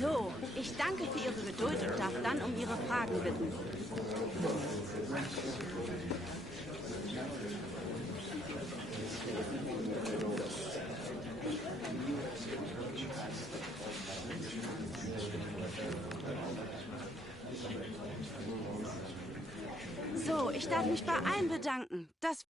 So, ich danke für Ihre Geduld und darf dann um Ihre Fragen bitten. So, ich darf mich bei allen bedanken. Das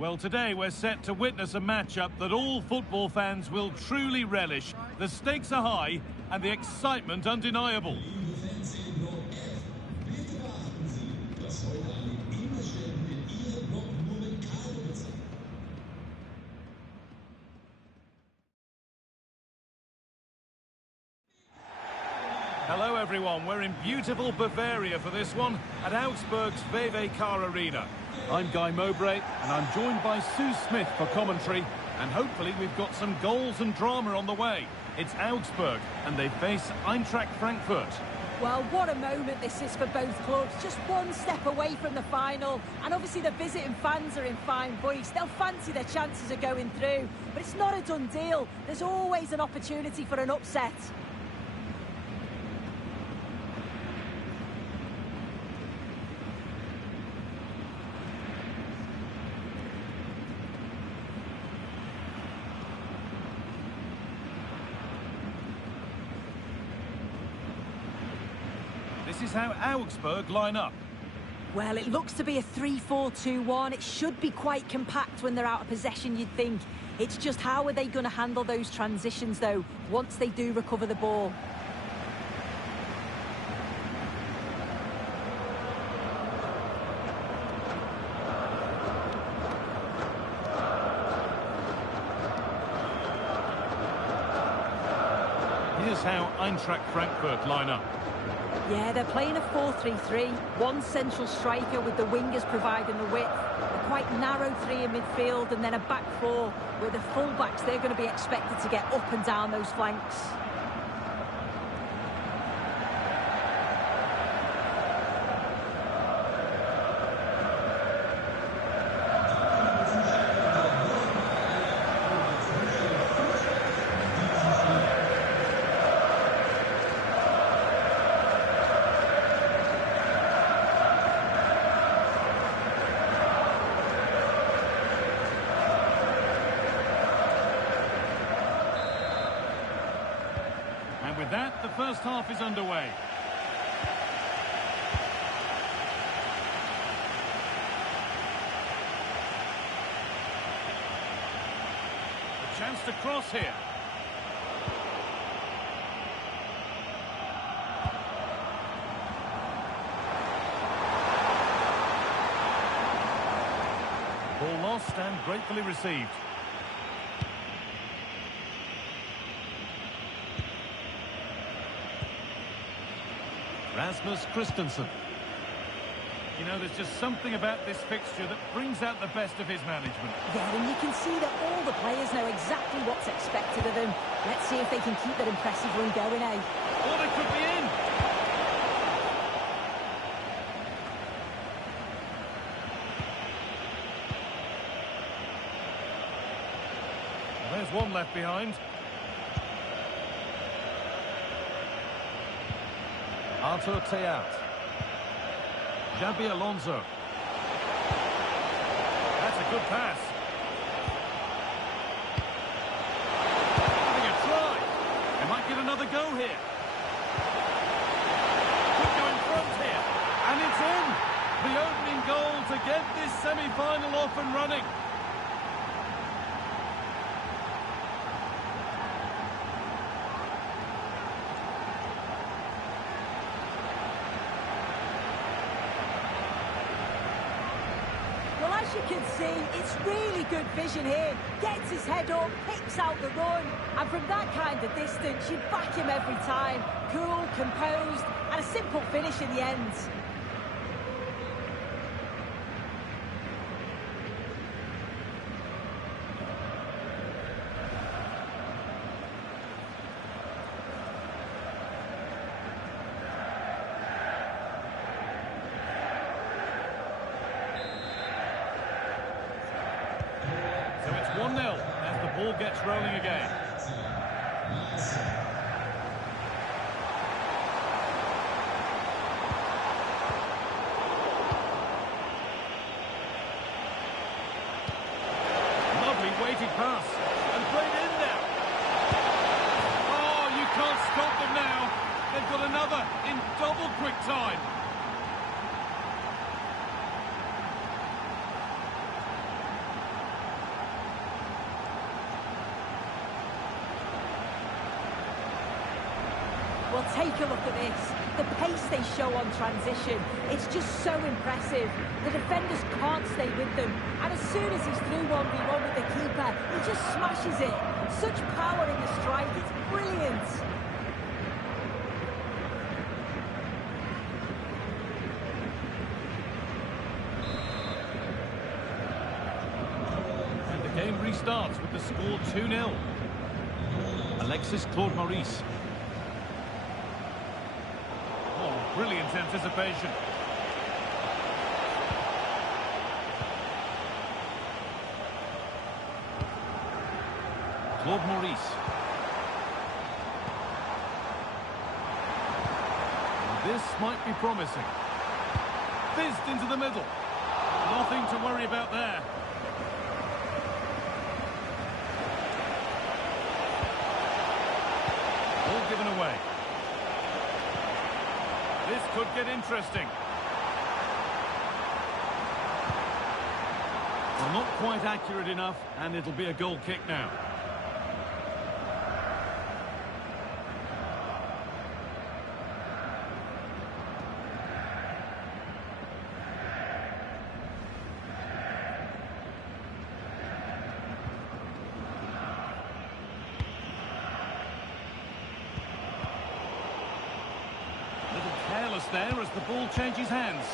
Well, today we're set to witness a matchup that all football fans will truly relish. The stakes are high and the excitement undeniable. Hello everyone, we're in beautiful Bavaria for this one at Augsburg's VW Arena. I'm Guy Mowbray and I'm joined by Sue Smith for commentary, and hopefully we've got some goals and drama on the way. It's Augsburg and they face Eintracht Frankfurt. Well, what a moment this is for both clubs. Just one step away from the final. And obviously the visiting fans are in fine voice. They'll fancy their chances of going through. But it's not a done deal. There's always an opportunity for an upset. This is how Augsburg line up. Well, it looks to be a 3-4-2-1. It should be quite compact when they're out of possession, you'd think. It's just how are they going to handle those transitions, though, once they do recover the ball? Here's how Eintracht Frankfurt line up. Yeah, they're playing a 4-3-3. One central striker with the wingers providing the width. A quite narrow three in midfield and then a back four where the full-backs, they're going to be expected to get up and down those flanks. With that, the first half is underway. A chance to cross here. Ball lost and gratefully received. Rasmus Christensen. You know, there's just something about this fixture that brings out the best of his management. Yeah, and you can see that all the players know exactly what's expected of them. Let's see if they can keep that impressive run going, eh? Oh, they could be in! Well, there's one left behind. Artur Teat. Xabi Alonso. That's a good pass. another go here. Could go in front here. And it's in. The opening goal to get this semi-final off and running. Well, as you can see, it's really good vision here. Gets his head up, picks out the run, and from that kind of distance, you back him every time. Cool, composed, and a simple finish in the end. So it's 1-0 as the ball gets rolling again. Lovely weighted pass and played in there. Oh, you can't stop them now. They've got another in double quick time. Well, take a look at this. The pace they show on transition, it's just so impressive. The defenders can't stay with them. And as soon as he's through 1v1 with the keeper, he just smashes it. Such power in the strike, it's brilliant. And the game restarts with the score 2-0. Alexis Claude Maurice. Brilliant anticipation. Claude Maurice. And this might be promising. Fizzed into the middle. Nothing to worry about there. All given away. This could get interesting. Well, not quite accurate enough, and it'll be a goal kick now. Careless there as the ball changes hands.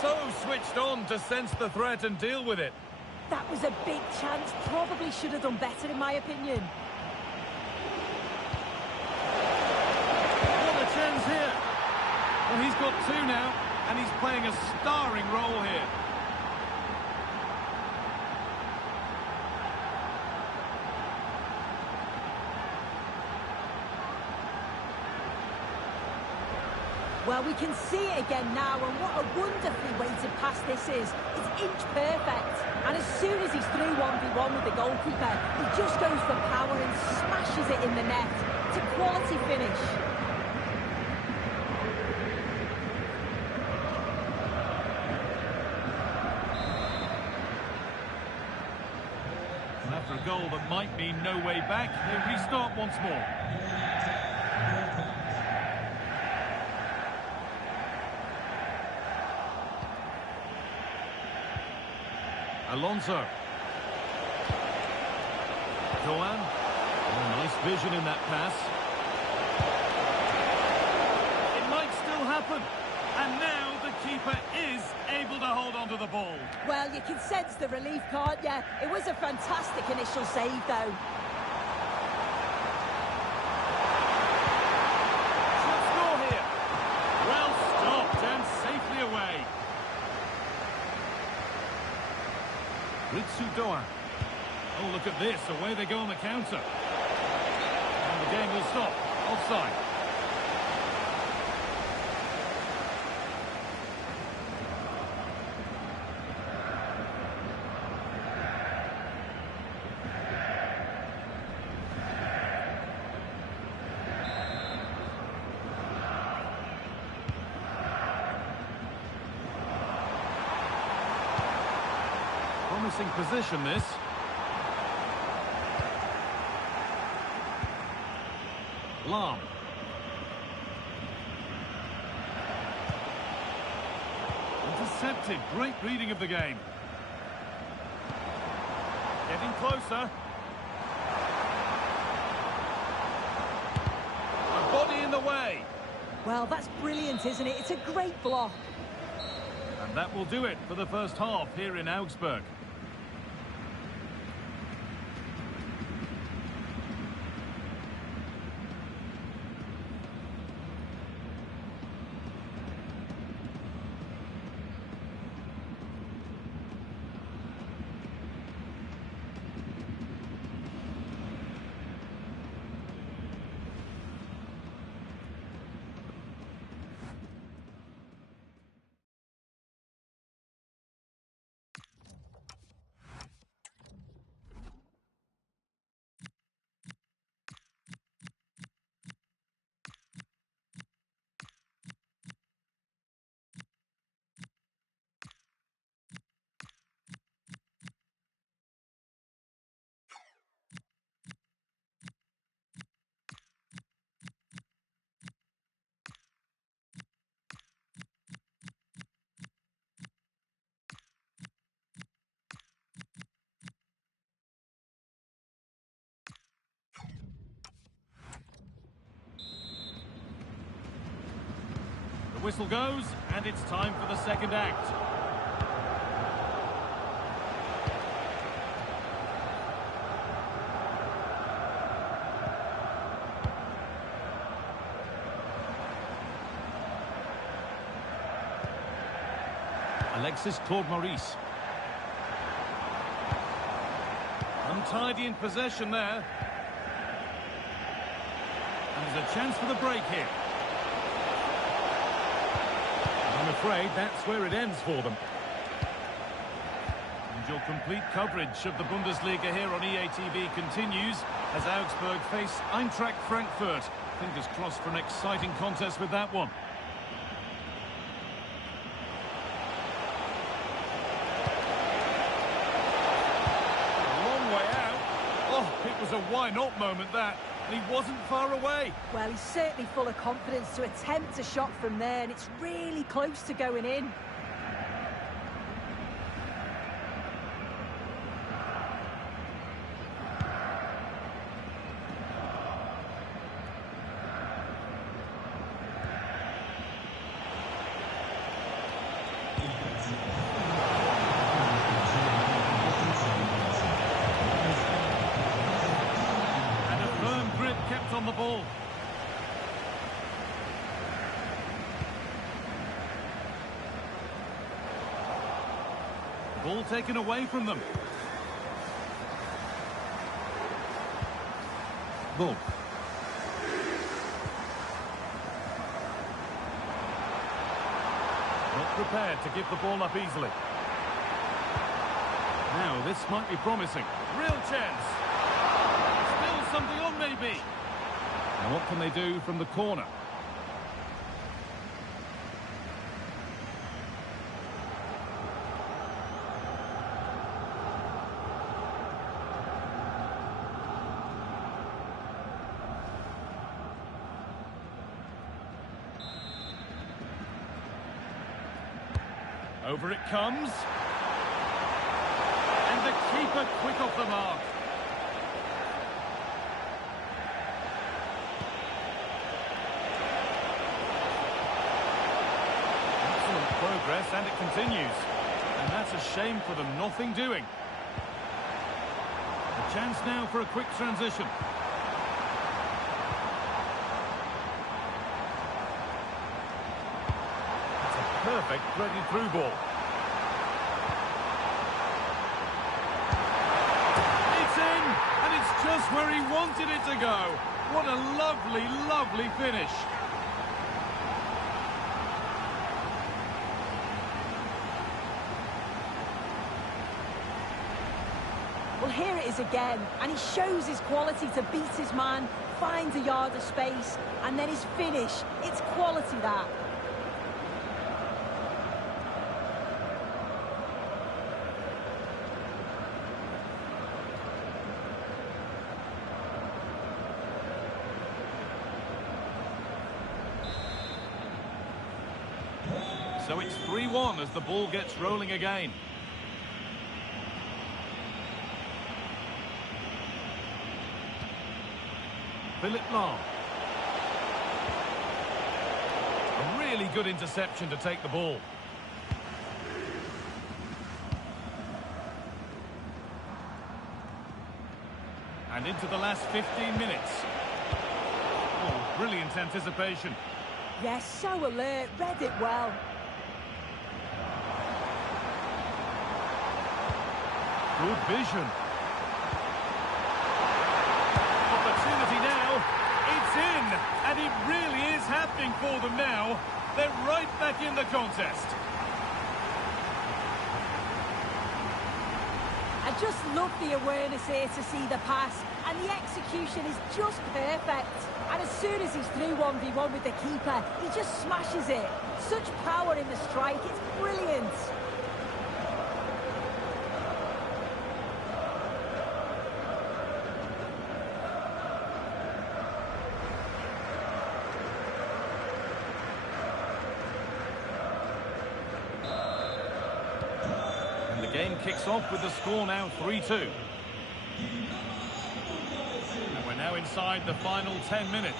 So switched on to sense the threat and deal with it. That was a big chance. Probably should have done better, in my opinion. What a chance here. Well, he's got two now, and he's playing a starring role here. Well, we can see it again now, and what a wonderfully weighted pass this is. It's inch perfect. And as soon as he's through 1v1 with the goalkeeper, he just goes for power and smashes it in the net. It's a quality finish. And after a goal that might mean no way back, they restart once more. Alonso. Doan. Oh, nice vision in that pass. It might still happen. And now the keeper is able to hold on to the ball. Well, you can sense the relief, can't you? It was a fantastic initial save, though. Should score here. Well stopped and safely away. Ritsu Doan. Oh, look at this. Away they go on the counter. And the game will stop. Offside. promising position, this. Lam. Intercepted. Great reading of the game. Getting closer. A body in the way. Well, that's brilliant, isn't it? It's a great block. And that will do it for the first half here in Augsburg. Whistle goes, and it's time for the second act. Alexis Claude Maurice. Untidy in possession there. And there's a chance for the break here. I'm afraid that's where it ends for them. And your complete coverage of the Bundesliga here on EA TV continues as Augsburg face Eintracht Frankfurt. Fingers crossed for an exciting contest with that one. A long way out. Oh, it was a why not moment that. And he wasn't far away. Well, he's certainly full of confidence to attempt a shot from there, and it's really close to going in. On the ball. Ball taken away from them. Ball. Not prepared to give the ball up easily. Now this might be promising. Real chance. Still something on maybe. And what can they do from the corner? Over it comes. And the keeper quick off the mark. Progress, and it continues. And that's a shame for them, nothing doing. A chance now for a quick transition. That's a perfect threaded through ball. It's in, and it's just where he wanted it to go. What a lovely, lovely finish. Well, here it is again, and he shows his quality to beat his man, finds a yard of space, and then his finish. It's quality, that. So it's 3-1 as the ball gets rolling again. Philip Lahm. A really good interception to take the ball. And into the last 15 minutes. Oh, brilliant anticipation. Yes, so alert, read it well. Good vision. Opportunity now. It's in. And it really is happening for them now. They're right back in the contest. I just love the awareness here to see the pass, and the execution is just perfect. And as soon as he's through 1v1 with the keeper, he just smashes it. Such power in the strike, it's brilliant. Game kicks off with the score now 3-2. And we're now inside the final 10 minutes.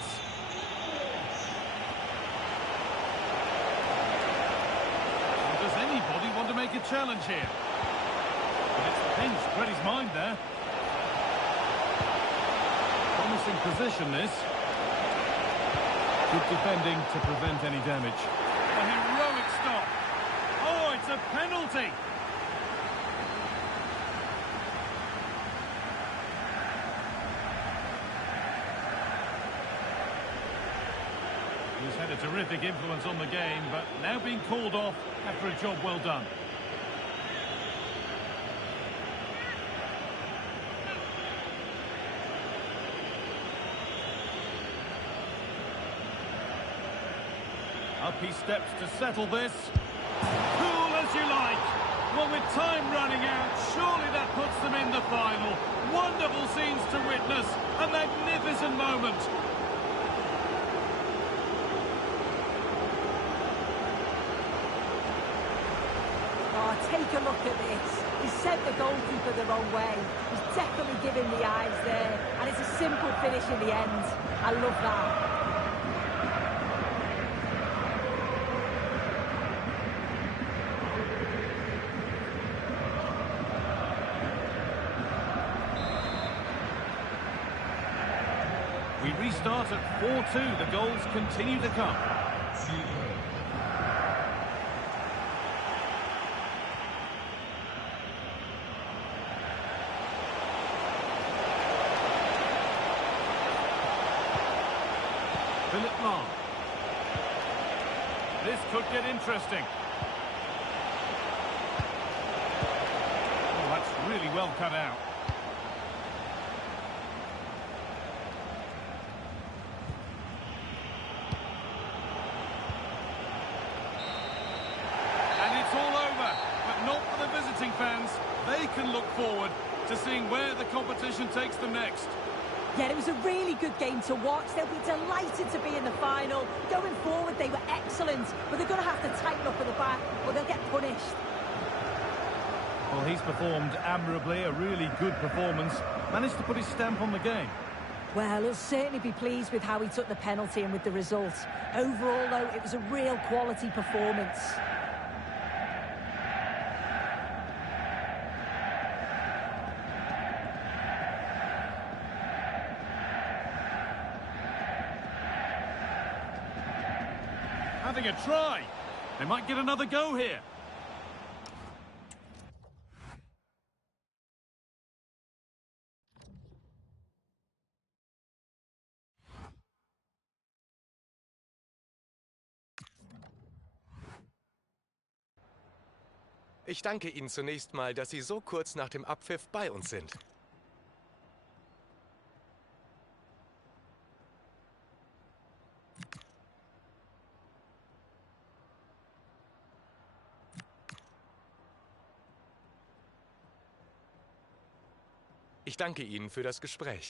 Well, does anybody want to make a challenge here? But it's the pinch, read his mind there. Promising position this. Good defending to prevent any damage. A heroic stop. Oh, it's a penalty. He's had a terrific influence on the game, but now being called off after a job well done. Up he steps to settle this. Cool as you like. Well, with time running out, surely that puts them in the final. Wonderful scenes to witness. A magnificent moment. Oh, take a look at this. He sent the goalkeeper the wrong way. He's definitely giving the eyes there. And it's a simple finish in the end. I love that. We restart at 4-2. The goals continue to come. Philip Lahm. This could get interesting. Oh, that's really well cut out. And it's all over, but not for the visiting fans. They can look forward to seeing where the competition takes them next. Yeah, it was a really good game to watch. They'll be delighted to be in the final. Going forward, they were excellent, but they're going to have to tighten up at the back or they'll get punished. Well, he's performed admirably, a really good performance. Managed to put his stamp on the game. Well, he'll certainly be pleased with how he took the penalty and with the result. Overall, though, it was a real quality performance. Having a try. They might get another go here. Ich danke Ihnen zunächst mal, dass Sie so kurz nach dem Abpfiff bei uns sind. Ich danke Ihnen für das Gespräch.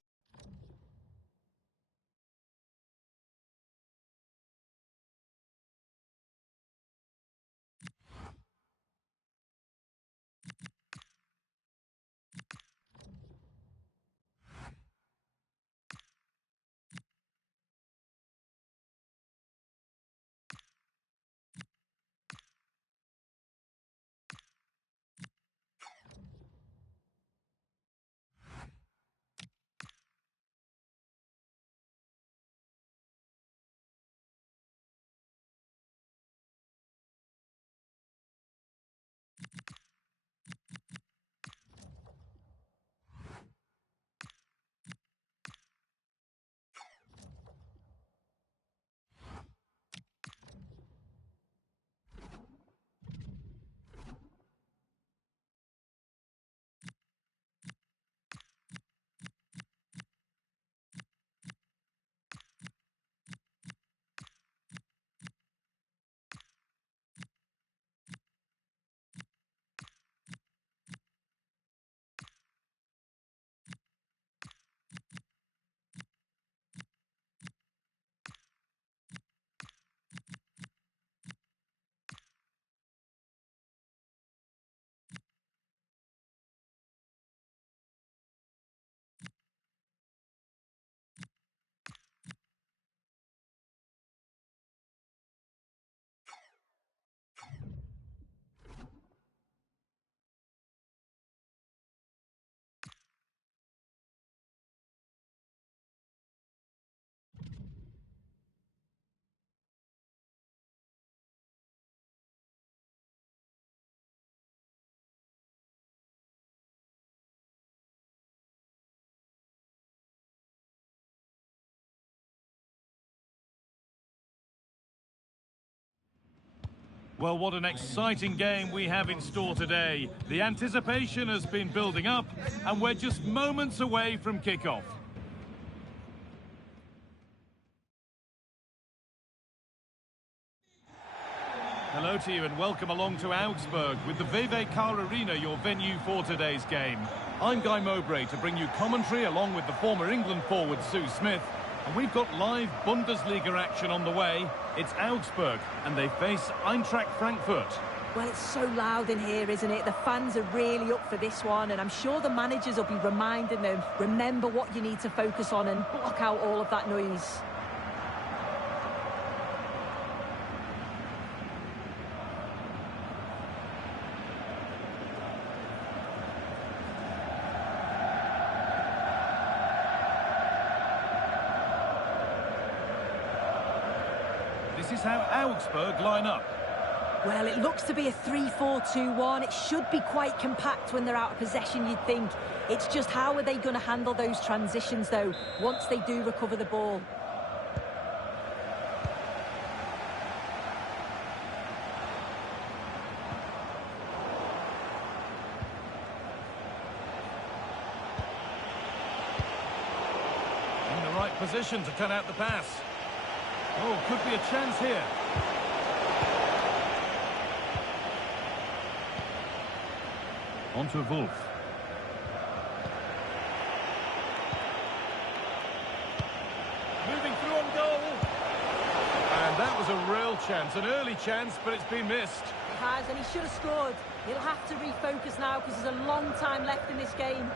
Well, what an exciting game we have in store today. The anticipation has been building up, and we're just moments away from kickoff. Hello to you and welcome along to Augsburg with the Car Arena, your venue for today's game. I'm Guy Mowbray to bring you commentary along with the former England forward Sue Smith. And we've got live Bundesliga action on the way. It's Augsburg and they face Eintracht Frankfurt. Well, it's so loud in here, isn't it? The fans are really up for this one, and I'm sure the managers will be reminding them, remember what you need to focus on and block out all of that noise. This is how Augsburg line up. Well, it looks to be a 3-4-2-1. It should be quite compact when they're out of possession, you'd think. It's just how are they going to handle those transitions, though, once they do recover the ball. In the right position to cut out the pass. Oh, could be a chance here. On to Wolf. Moving through on goal. And that was a real chance, an early chance, but it's been missed. It has, and he should have scored. He'll have to refocus now because there's a long time left in this game.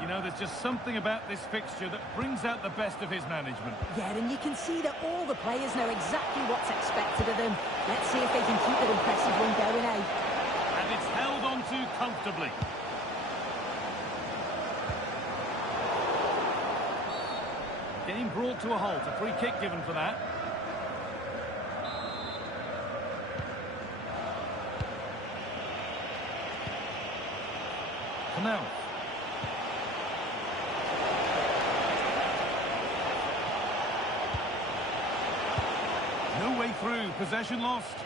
You know, there's just something about this fixture that brings out the best of his management. Yeah, and you can see that all the players know exactly what's expected of them. Let's see if they can keep that impressive run going, eh? And it's held on to comfortably. Game brought to a halt, a free kick given for that. Canal. No way through, possession lost.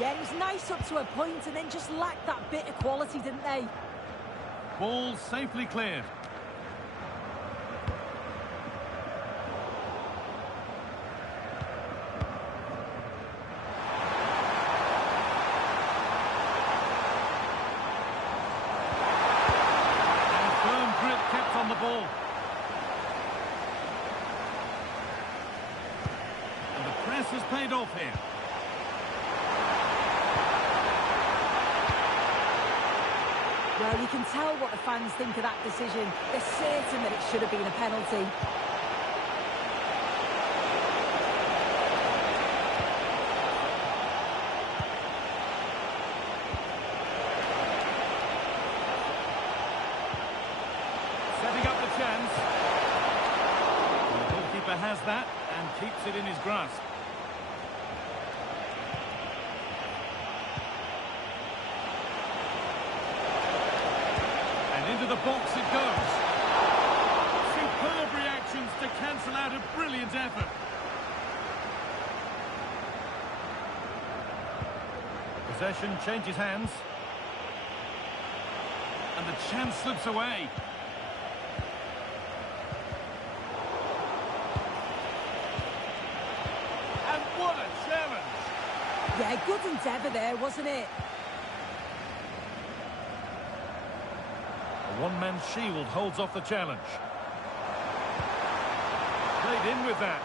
Yeah, it was nice up to a point and then just lacked that bit of quality, didn't they? Ball safely cleared. And firm grip kept on the ball. Press has paid off here. Well, you can tell what the fans think of that decision. They're certain that it should have been a penalty. Setting up the chance. The goalkeeper has that and keeps it in his grasp. Into the box it goes. Superb reactions to cancel out a brilliant effort. Possession changes hands. And the chance slips away. And what a challenge! Yeah, good endeavour there, wasn't it? One-man shield holds off the challenge. Played in with that.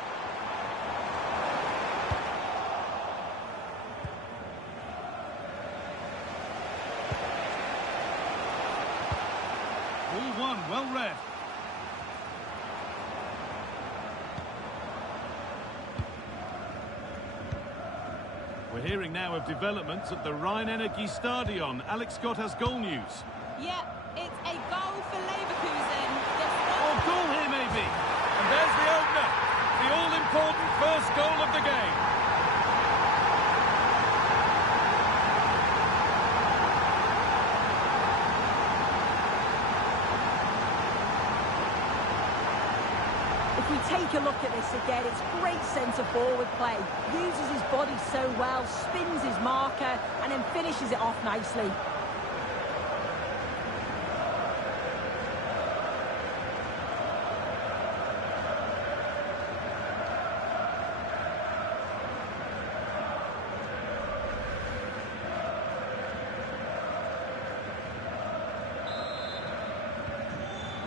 All one, well read. We're hearing now of developments at the Rhein-Energie Stadion. Alex Scott has goal news. Yeah, it's a goal for Leverkusen. Oh, goal here maybe. And there's the opener. The all-important first goal of the game. we take a look at this again, it's great centre-forward play. Uses his body so well, spins his marker, and then finishes it off nicely.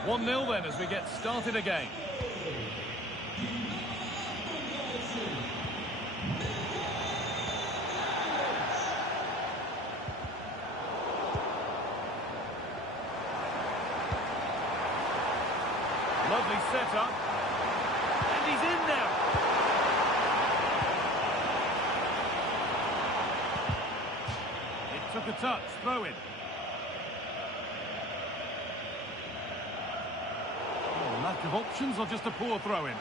One 0 then as we get started again. Lovely setup. And he's in now. It took a touch, throw in. Lack of options or just a poor throw-in?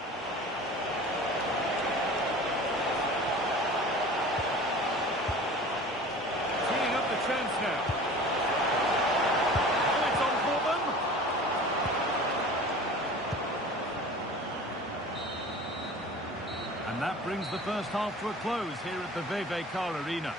Teeing up the chance now. Oh, it's on for them. And that brings the first half to a close here at the VV Arena.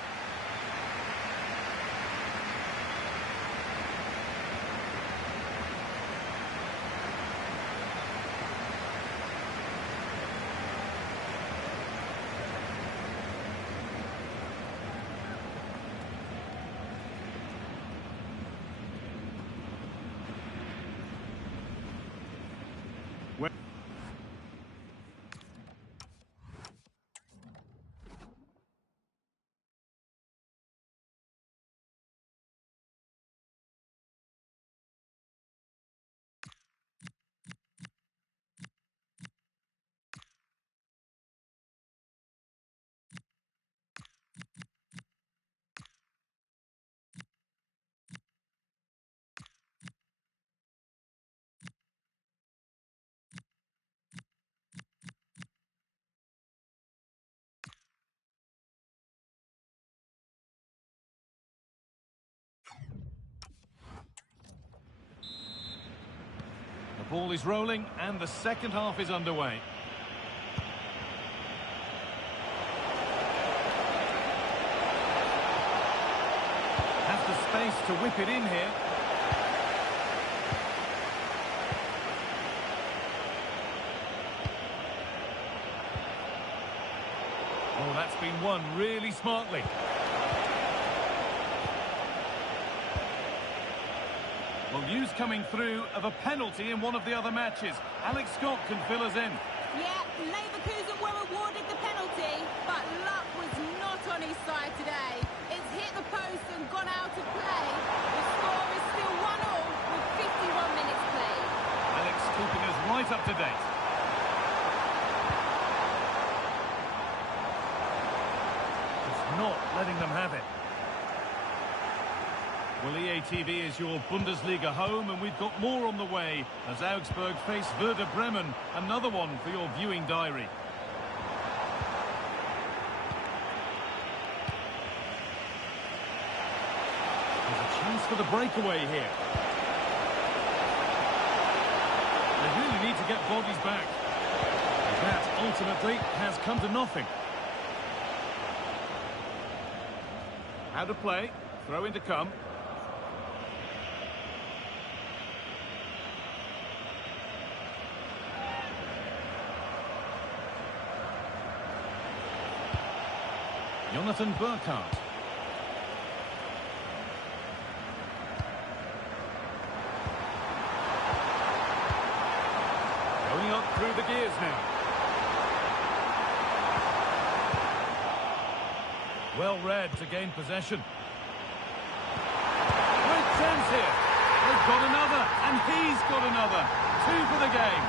The ball is rolling and the second half is underway. Has the space to whip it in here. Oh, that's been won really smartly. Well, news coming through of a penalty in one of the other matches. Alex Scott can fill us in. Yeah, Leverkusen were awarded the penalty, but luck was not on his side today. It's hit the post and gone out of play. The score is still 1-1 with 51 minutes played. Alex keeping us right up to date. Just not letting them have it. Well, EA TV is your Bundesliga home, and we've got more on the way as Augsburg face Werder Bremen, another one for your viewing diary. There's a chance for the breakaway here. They really need to get bodies back. And that ultimately has come to nothing. How to play, throw in to come. Jonathan Burkhardt. Going up through the gears now. Well read to gain possession. Great chance here. They've got another, and he's got another. 2 for the game.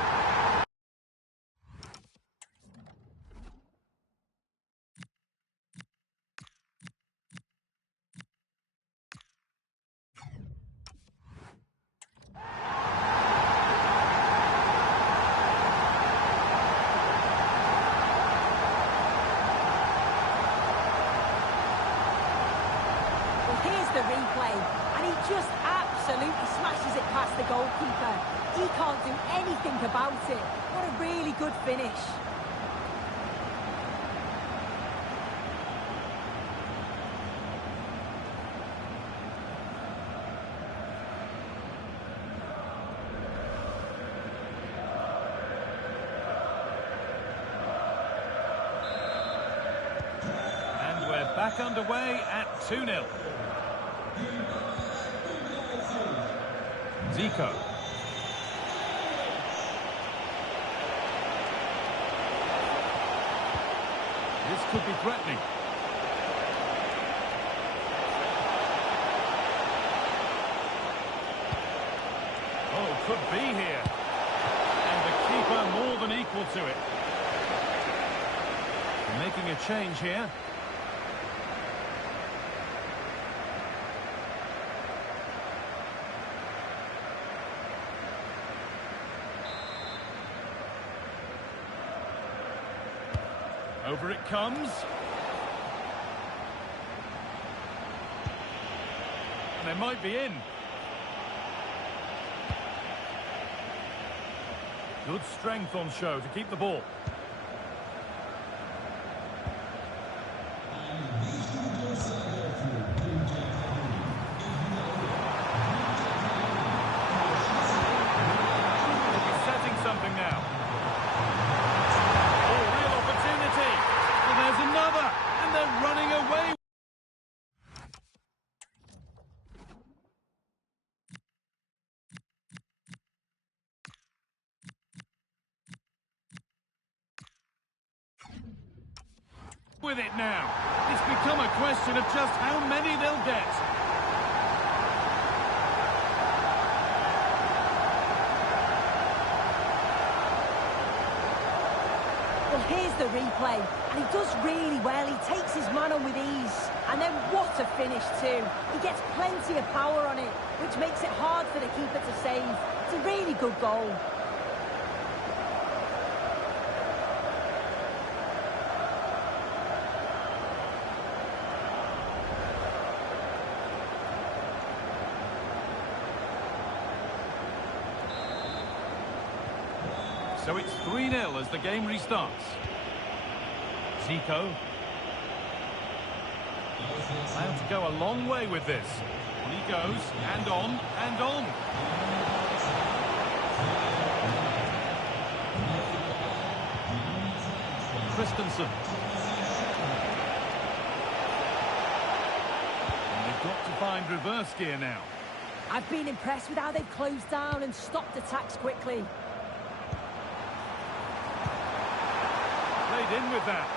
The replay, and he just absolutely smashes it past the goalkeeper. He can't do anything about it. What a really good finish. And we're back underway at 2-0. Zico. This could be threatening. Oh, could be here. And the keeper more than equal to it. Making a change here. Over it comes. And they might be in. Good strength on show to keep the ball. Setting something now. Another, and they're running away. With it now. It's become a question of just how many they'll get. Well, here's the replay, and he does really well. He takes his man on with ease, and then what a finish too. He gets plenty of power on it, which makes it hard for the keeper to save. It's a really good goal. So it's 3-0 as the game restarts. Zico. Allowed to go a long way with this. On he goes, and on, and on. Christensen. And they've got to find reverse gear now. I've been impressed with how they've closed down and stopped attacks quickly. Played in with that.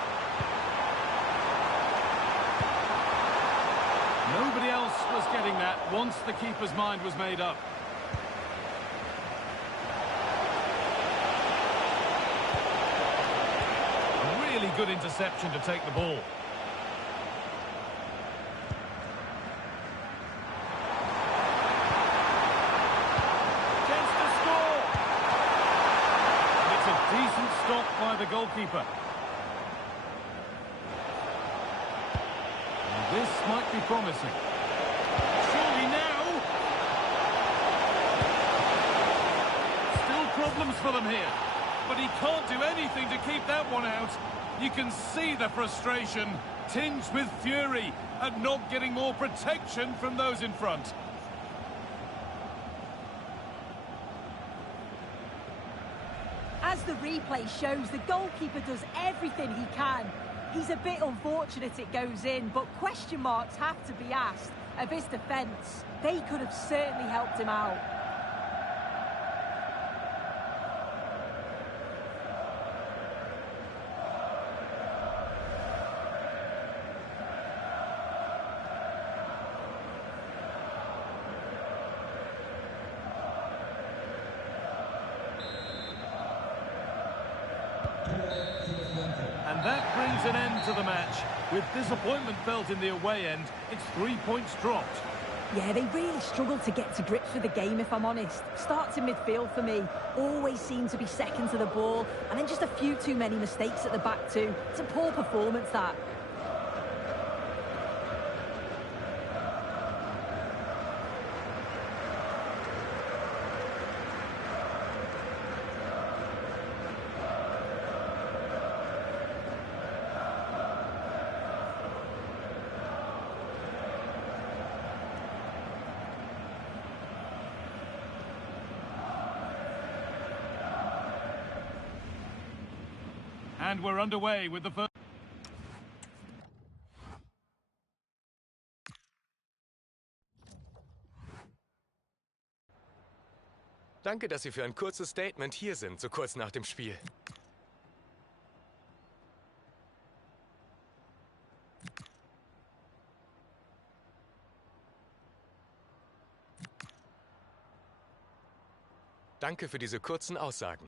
Nobody else was getting that once the keeper's mind was made up. A really good interception to take the ball. Chance to score! And it's a decent stop by the goalkeeper. This might be promising. Surely now. Still problems for them here. But he can't do anything to keep that one out. You can see the frustration, tinged with fury, at not getting more protection from those in front. As the replay shows, the goalkeeper does everything he can. He's a bit unfortunate it goes in, but question marks have to be asked of his defence. They could have certainly helped him out. And that brings an end to the match. With disappointment felt in the away end, it's 3 points dropped. Yeah, they really struggled to get to grips with the game, if I'm honest. Starts in midfield for me. Always seem to be second to the ball. And then just a few too many mistakes at the back too. It's a poor performance, that. And we're underway with the first. Danke, dass Sie für ein kurzes Statement hier sind, so kurz nach dem Spiel. Danke für diese kurzen Aussagen.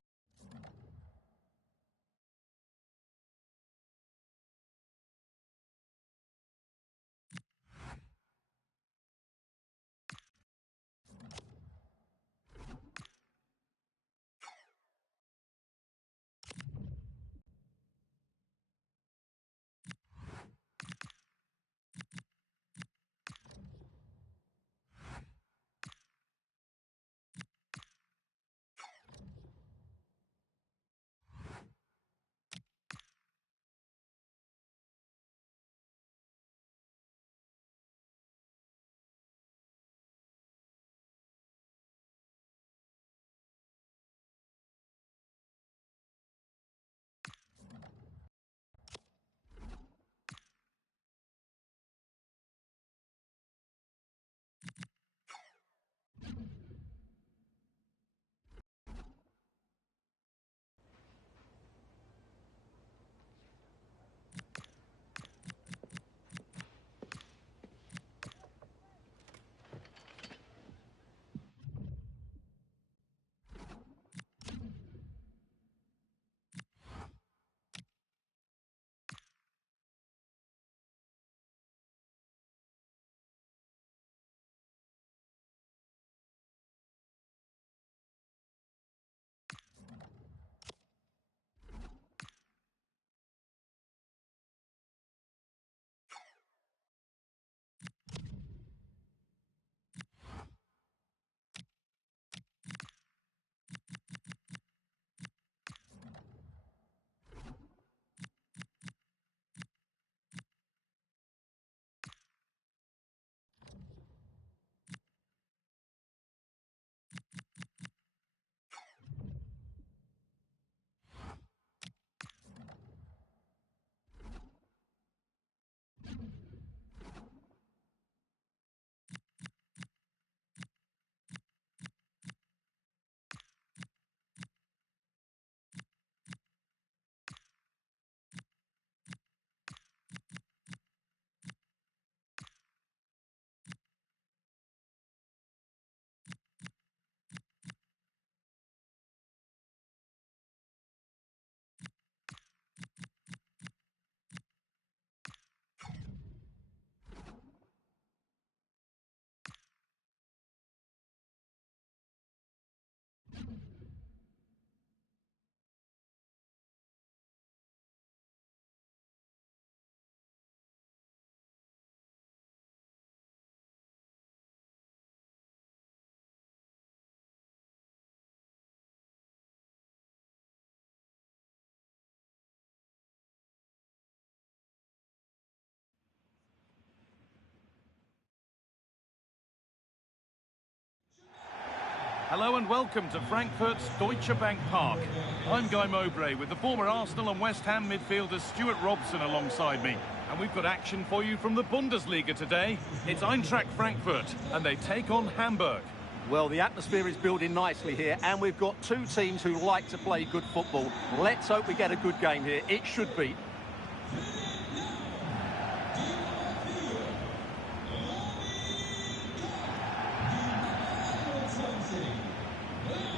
Hello and welcome to Frankfurt's Deutsche Bank Park. I'm Guy Mowbray with the former Arsenal and West Ham midfielder Stuart Robson alongside me. And we've got action for you from the Bundesliga today. It's Eintracht Frankfurt and they take on Hamburg. Well, the atmosphere is building nicely here and we've got two teams who like to play good football. Let's hope we get a good game here. It should be.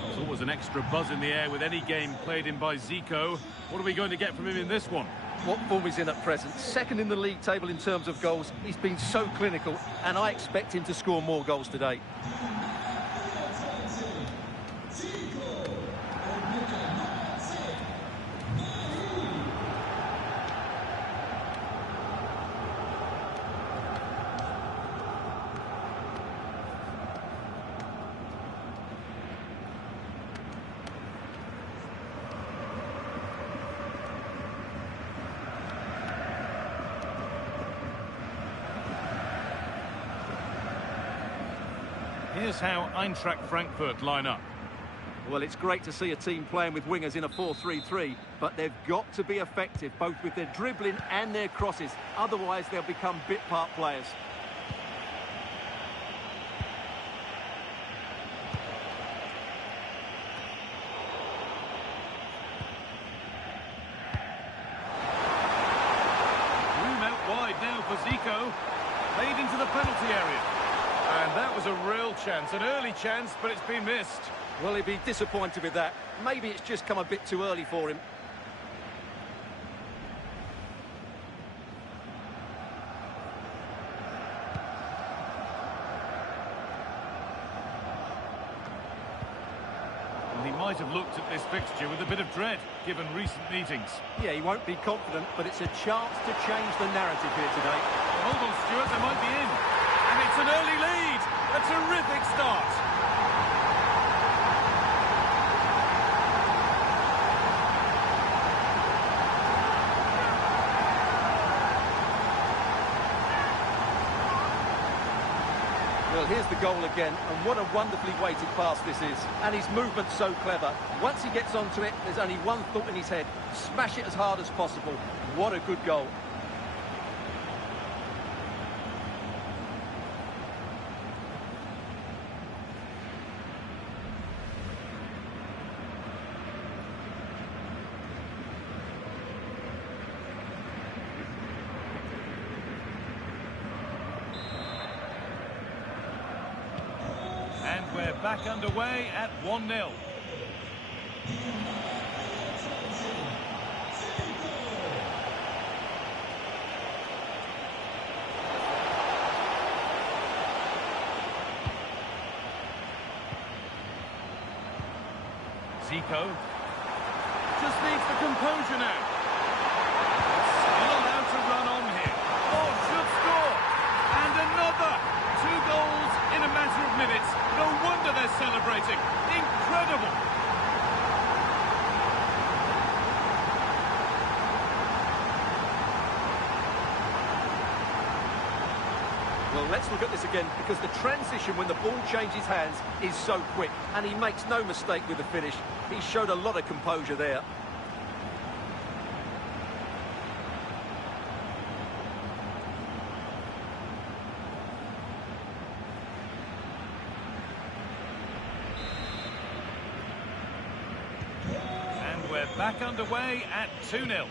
There's always an extra buzz in the air with any game played in by Zico. What are we going to get from him in this one? What form he's in at present? Second in the league table in terms of goals. He's been so clinical and I expect him to score more goals today. Here's how Eintracht Frankfurt line up. Well, it's great to see a team playing with wingers in a 4-3-3, but they've got to be effective, both with their dribbling and their crosses. Otherwise, they'll become bit-part players. Room out wide now for Zico. Played into the penalty area. And that was a real chance, an early chance, but it's been missed. Well, he'd be disappointed with that. Maybe it's just come a bit too early for him. Well, he might have looked at this fixture with a bit of dread, given recent meetings. Yeah, he won't be confident, but it's a chance to change the narrative here today. Hold on, Stuart, they might be in. And it's an early lead. A terrific start. Well, here's the goal again, and what a wonderfully weighted pass this is. And his movement's so clever. Once he gets onto it, there's only one thought in his head. Smash it as hard as possible. What a good goal. And we're back underway at 1-0. Zico just needs the composure now. Still allowed to run on here. Oh, should score. And another. 2 goals in a matter of minutes. No wonder they're celebrating. Incredible. Well, let's look at this again, because the transition when the ball changes hands is so quick, and he makes no mistake with the finish. He showed a lot of composure there. And we're back underway at 2-0.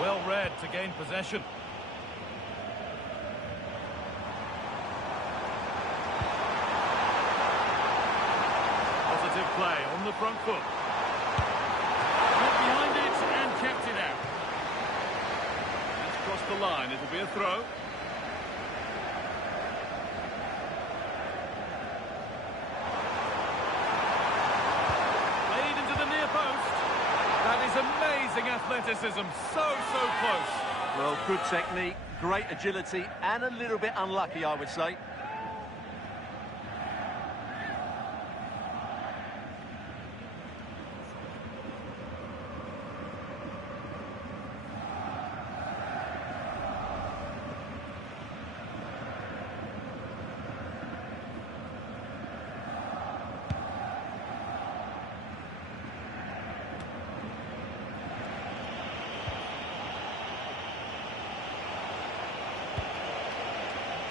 Well read to gain possession. Positive play on the front foot. Got behind it and kept it out. That's crossed the line. It'll be a throw. Played into the near post. That is amazing athleticism, so close. Well, good technique, great agility, and a little bit unlucky, I would say.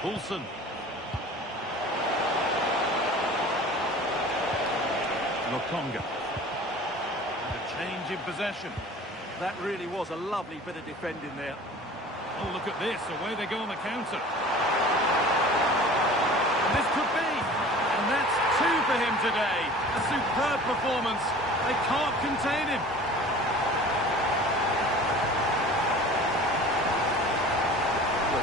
Poulsen. Lokonga. And a change in possession. That really was a lovely bit of defending there. Oh, look at this. Away they go on the counter. And this could be. And that's 2 for him today. A superb performance. They can't contain him.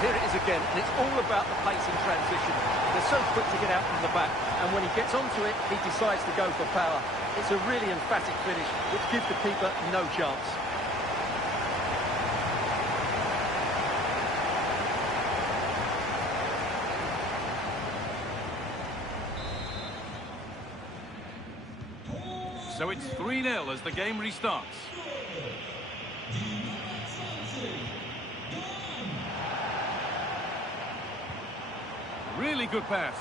Here it is again, and it's all about the pace in transition. They're so quick to get out from the back, and when he gets onto it, he decides to go for power. It's a really emphatic finish, which gives the keeper no chance. So it's 3-0 as the game restarts. Really good pass.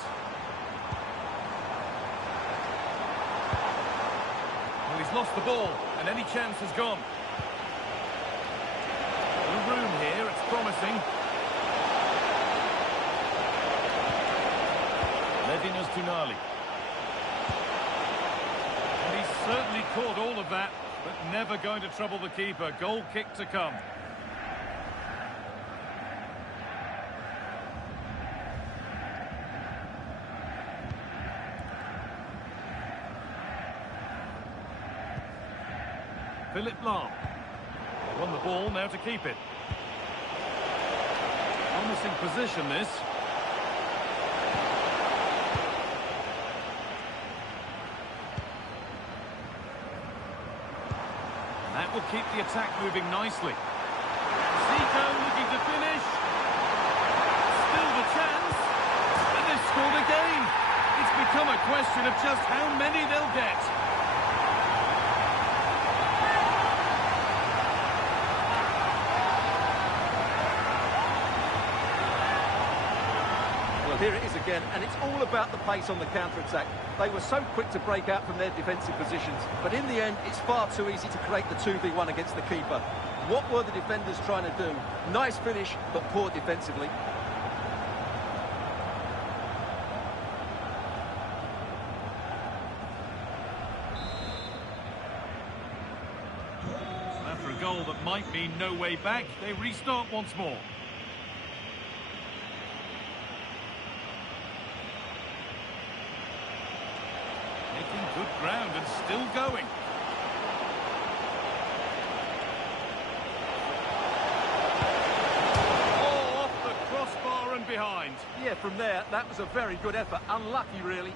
Well, he's lost the ball, and any chance has gone. No room here, it's promising. Levinas Tunali. And he's certainly caught all of that, but never going to trouble the keeper. Goal kick to come. Philip Lahm. Won the ball, now to keep it. Promising position, this. That will keep the attack moving nicely. Zico looking to finish. Still the chance. And they've scored again. It's become a question of just how many they'll get. Here it is again, and it's all about the pace on the counter-attack. They were so quick to break out from their defensive positions, but in the end, it's far too easy to create the 2v1 against the keeper. What were the defenders trying to do? Nice finish, but poor defensively. After a goal that might mean no way back, they restart once more. Making good ground and still going. Oh, off the crossbar and behind. Yeah, from there, that was a very good effort. Unlucky, really.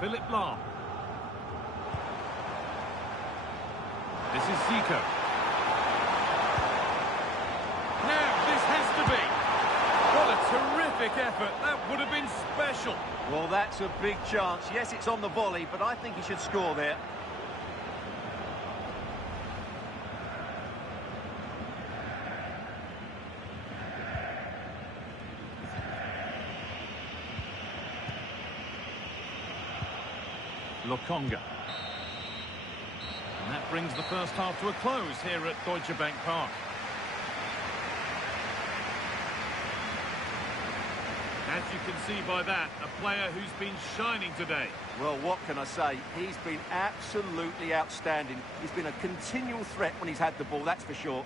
Philip Lahm. This is Zico. Now, this has to be. What a terrific effort. That would have been special. Well, that's a big chance. Yes, it's on the volley, but I think he should score there. Lokonga. And that brings the first half to a close here at Deutsche Bank Park. As you can see by that, a player who's been shining today. Well, what can I say? He's been absolutely outstanding. He's been a continual threat when he's had the ball, that's for sure.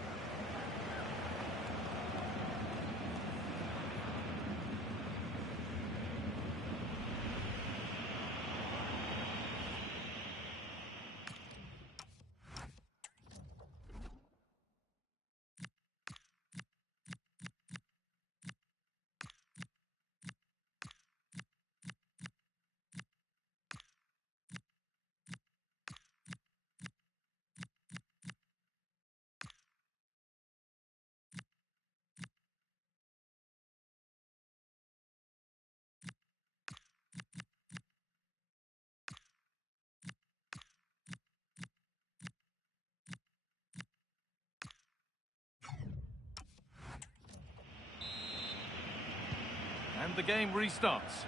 And the game restarts.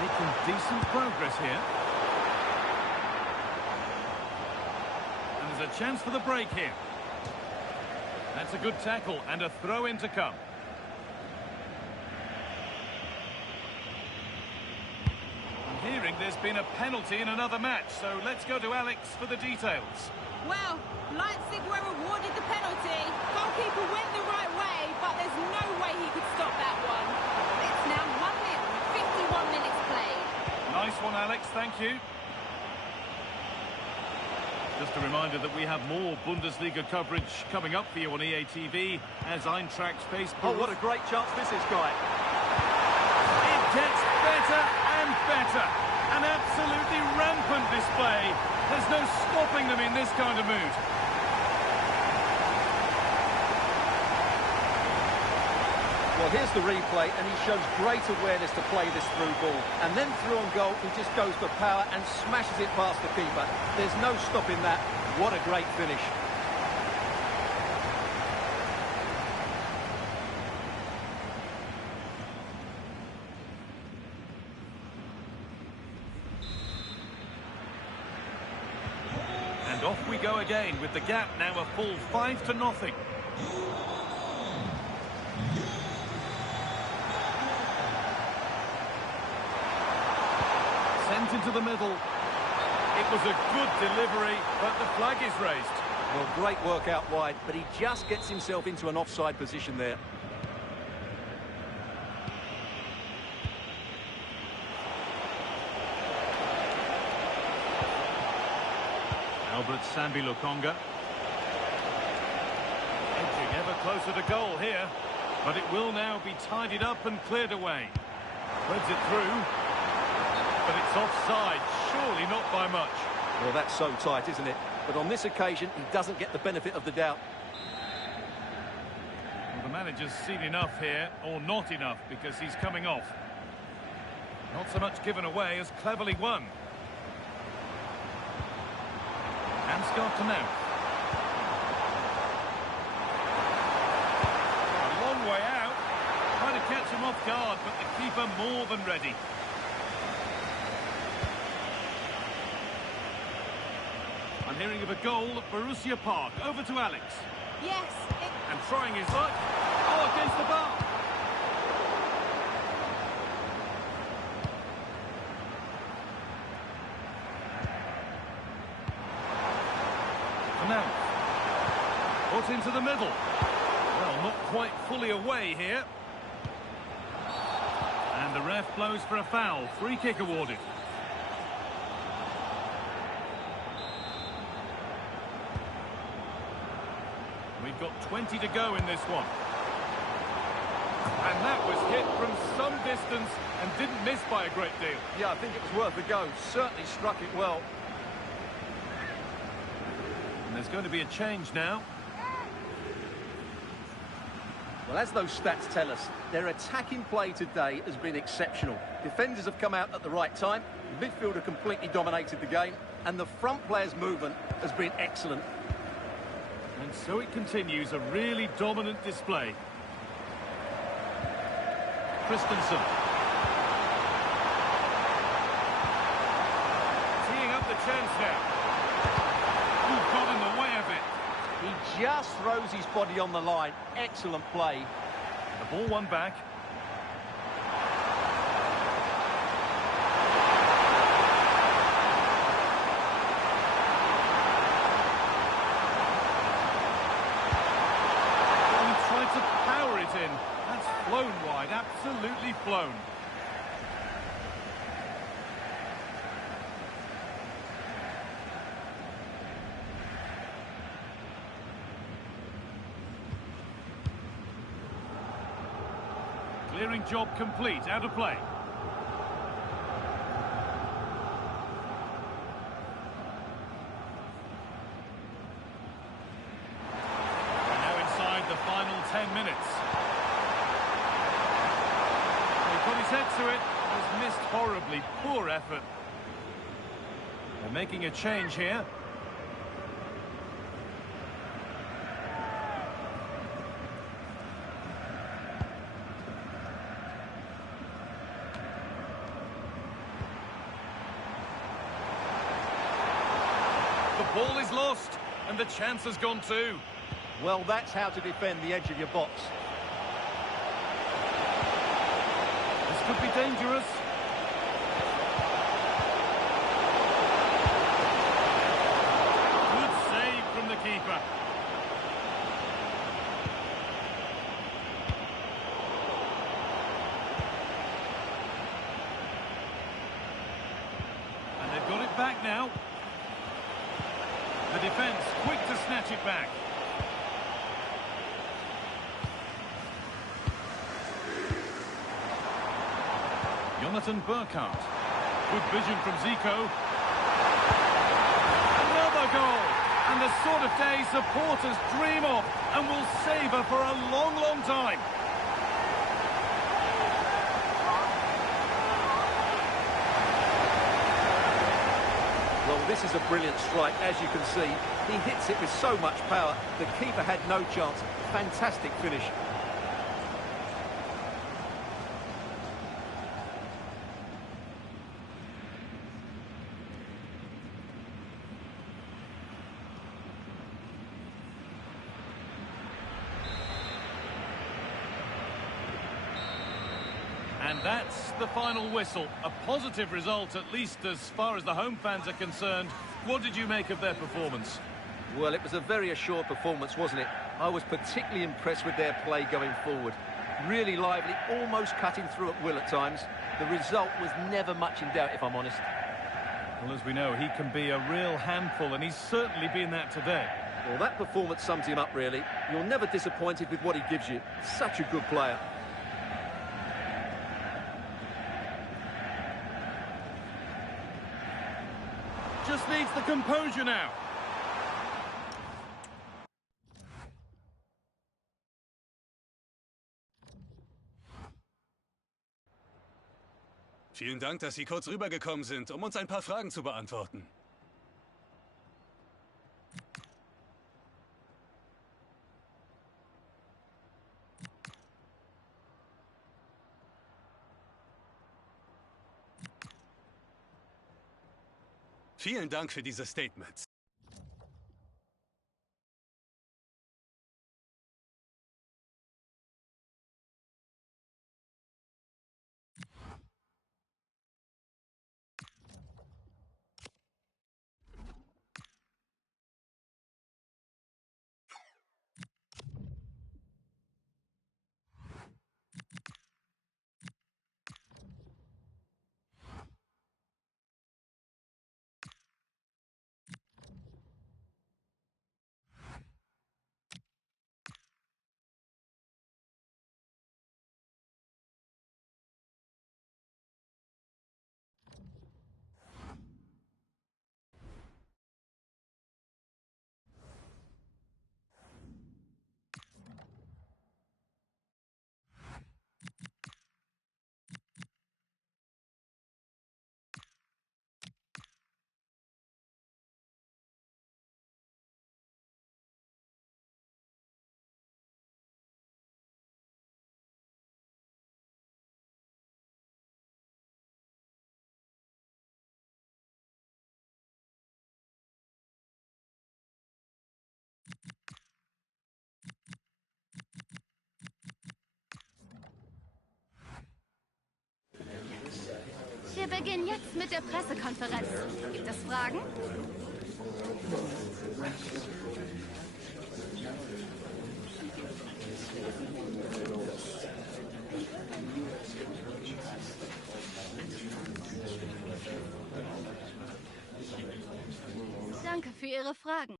Making decent progress here. And there's a chance for the break here. That's a good tackle and a throw-in to come. Hearing there's been a penalty in another match, so let's go to Alex for the details. Well, Leipzig were awarded the penalty. Goalkeeper went the right way, but there's no way he could stop that one. It's now 1-0, 51 minutes played. Nice one, Alex, thank you. Just a reminder that we have more Bundesliga coverage coming up for you on EA TV as Eintracht face. Oh, what a great chance this is, Guy. gets better and better. An absolutely rampant display. There's no stopping them in this kind of mood. Well, here's the replay, and he shows great awareness to play this through ball. And then through on goal, he just goes for power and smashes it past the keeper. There's no stopping that. What a great finish. And off we go again, with the gap now a full 5-0. Sent into the middle. It was a good delivery, but the flag is raised. Well, great work out wide, but he just gets himself into an offside position there. Albert Sambi-Lokonga. Edging ever closer to goal here, but it will now be tidied up and cleared away. Threads it through, but it's offside, surely not by much. Well, that's so tight, isn't it? But on this occasion, he doesn't get the benefit of the doubt. Well, the manager's seen enough here, or not enough, because he's coming off. Not so much given away as cleverly won. Ansgar to now. A long way out. Trying to catch him off guard, but the keeper more than ready. I'm hearing of a goal at Borussia Park. Over to Alex. Yes, And trying his luck. Oh, against the bar. Now, put into the middle. Well, not quite fully away here. And the ref blows for a foul. Free kick awarded. We've got 20 to go in this one. And that was hit from some distance and didn't miss by a great deal. Yeah, I think it was worth a go. Certainly struck it well. And there's going to be a change now. Well, as those stats tell us, their attacking play today has been exceptional. Defenders have come out at the right time, the midfielder completely dominated the game, and the front player's movement has been excellent. And so it continues, a really dominant display. Christensen. Teeing up the chance now. Who's got in the way of it? He just throws his body on the line. Excellent play. The ball won back. He tried to power it in. That's flown wide, absolutely flown. Clearing job complete, out of play. And now inside the final 10 minutes. He put his head to it, has missed horribly, poor effort. They're making a change here. The ball is lost, and the chance has gone too. Well, that's how to defend the edge of your box. This could be dangerous. Good save from the keeper. And they've got it back now. The defence quick to snatch it back. Jonathan Burkhardt. Good vision from Zico. Another goal! And the sort of day supporters dream of and will savour for a long, long time. Well, this is a brilliant strike, as you can see. He hits it with so much power. The keeper had no chance. Fantastic finish. And that's the final whistle. A positive result, at least as far as the home fans are concerned. What did you make of their performance? Well, it was a very assured performance, wasn't it? I was particularly impressed with their play going forward. Really lively, almost cutting through at will at times. The result was never much in doubt, if I'm honest. Well, as we know, he can be a real handful, and he's certainly been that today. Well, that performance sums him up, really. You're never disappointed with what he gives you. Such a good player. Just needs the composure now. Vielen Dank, dass Sie kurz rübergekommen sind, um uns ein paar Fragen zu beantworten. Vielen Dank für diese Statements. Wir beginnen jetzt mit der Pressekonferenz. Gibt es Fragen? Danke für Ihre Fragen.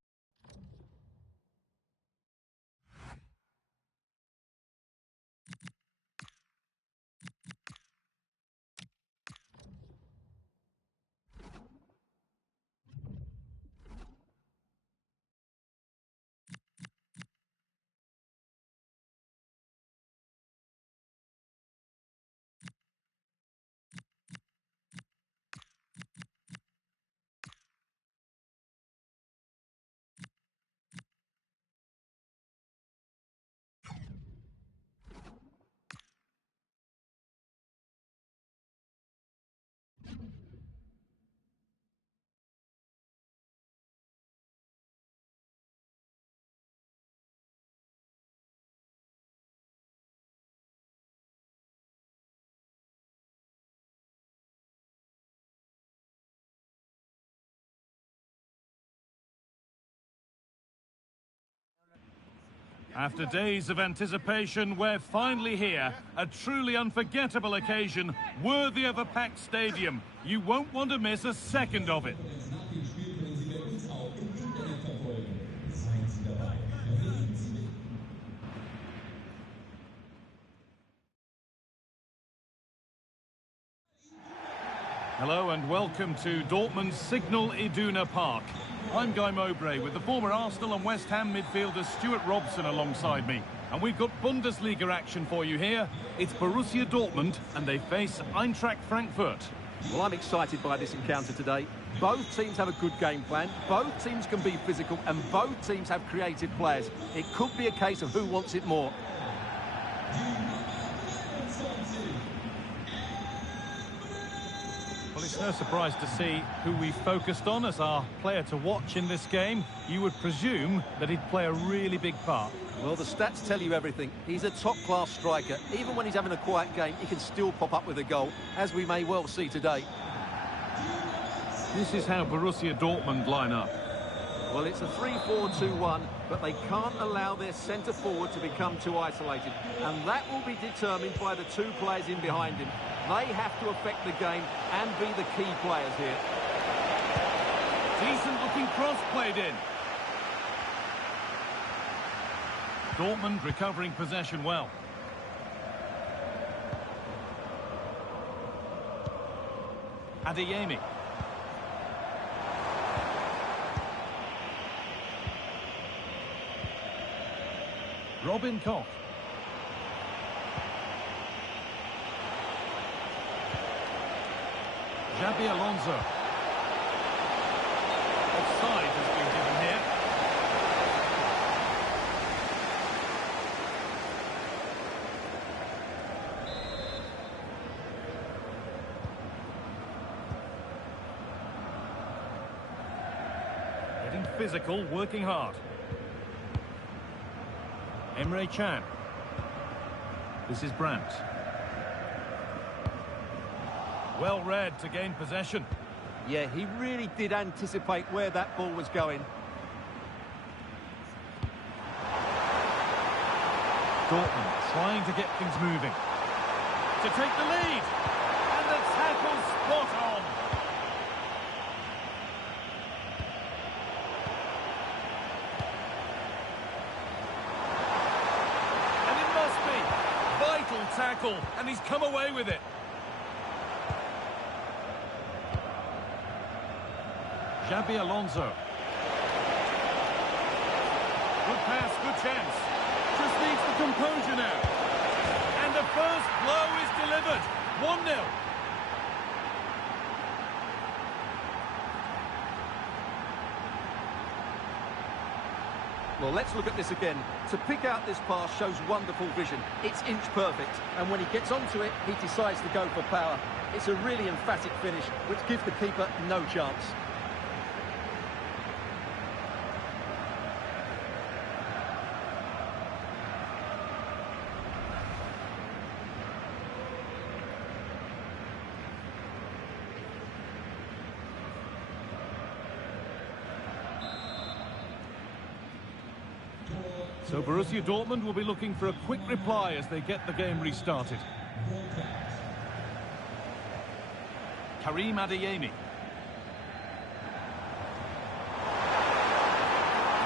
After days of anticipation, we're finally here. A truly unforgettable occasion, worthy of a packed stadium. You won't want to miss a second of it. Hello and welcome to Dortmund's Signal Iduna Park. I'm Guy Mowbray with the former Arsenal and West Ham midfielder Stuart Robson alongside me. And we've got Bundesliga action for you here. It's Borussia Dortmund and they face Eintracht Frankfurt. Well, I'm excited by this encounter today. Both teams have a good game plan, both teams can be physical, and both teams have creative players. It could be a case of who wants it more. Well, it's no surprise to see who we focused on as our player to watch in this game. You would presume that he'd play a really big part. Well, the stats tell you everything. He's a top-class striker. Even when he's having a quiet game, he can still pop up with a goal, as we may well see today. This is how Borussia Dortmund line up. Well, it's a 3-4-2-1, but they can't allow their centre-forward to become too isolated. And that will be determined by the two players in behind him. They have to affect the game and be the key players here. Decent-looking cross played in. Dortmund recovering possession well. Adeyemi. Robin Koch. Xabi Alonso. Offside has been given here. Getting physical, working hard. Emre Can. This is Brandt. Well read to gain possession. Yeah, he really did anticipate where that ball was going. Dortmund trying to get things moving. To take the lead. And the tackle spot on. And it must be. Vital tackle. And he's come away with it. Xabi Alonso. Good pass, good chance. Just needs the composure now. And the first blow is delivered. 1-0. Well, let's look at this again. To pick out this pass shows wonderful vision. It's inch perfect. And when he gets onto it, he decides to go for power. It's a really emphatic finish, which gives the keeper no chance. So Borussia Dortmund will be looking for a quick reply as they get the game restarted. Karim Adeyemi.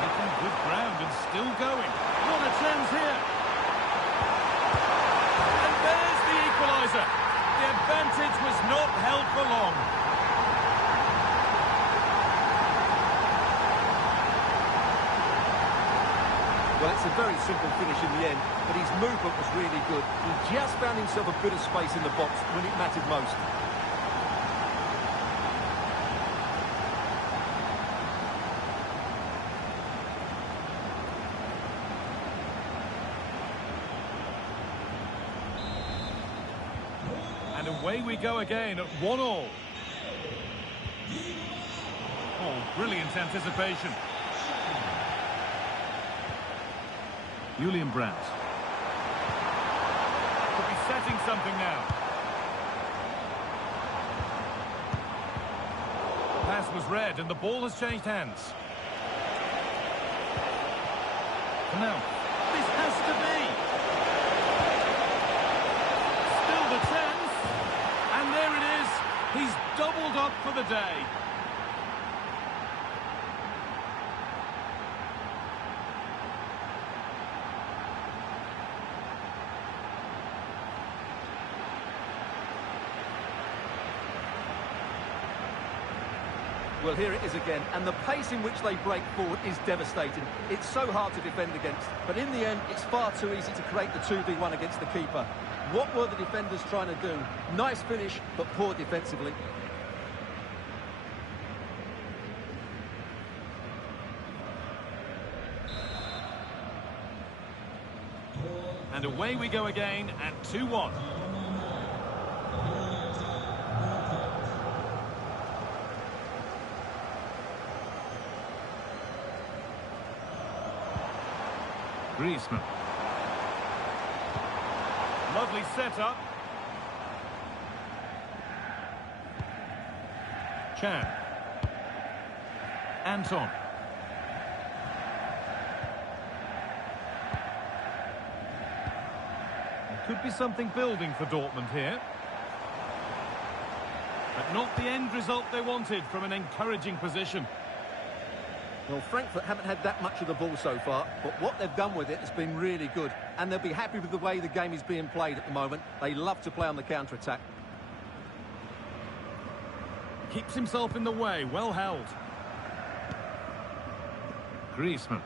Making good ground and still going. What a chance here. And there's the equaliser. The advantage was not held for long. Well, it's a very simple finish in the end, but his movement was really good. He just found himself a bit of space in the box when it mattered most. And away we go again at 1-1. Oh, brilliant anticipation. Julian Brandt. Could be setting something now. Pass was read and the ball has changed hands. Now, this has to be. Still the chance. And there it is. He's doubled up for the day. Well, here it is again, and the pace in which they break forward is devastating. It's so hard to defend against, but in the end, it's far too easy to create the 2v1 against the keeper. What were the defenders trying to do? Nice finish, but poor defensively. And away we go again at 2-1. Griezmann. Lovely setup. Chan. Anton. There could be something building for Dortmund here. But not the end result they wanted from an encouraging position. Well, Frankfurt haven't had that much of the ball so far, but what they've done with it has been really good. And they'll be happy with the way the game is being played at the moment. They love to play on the counter-attack. Keeps himself in the way, well held. Griezmann.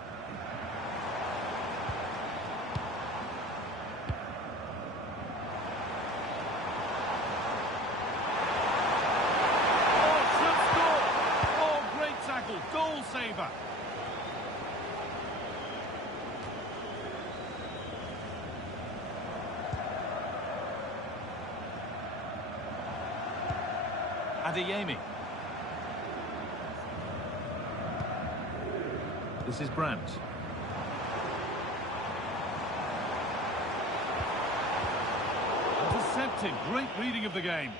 Goal saver. Adeyemi. This is Brandt. Intercepted. Great reading of the game.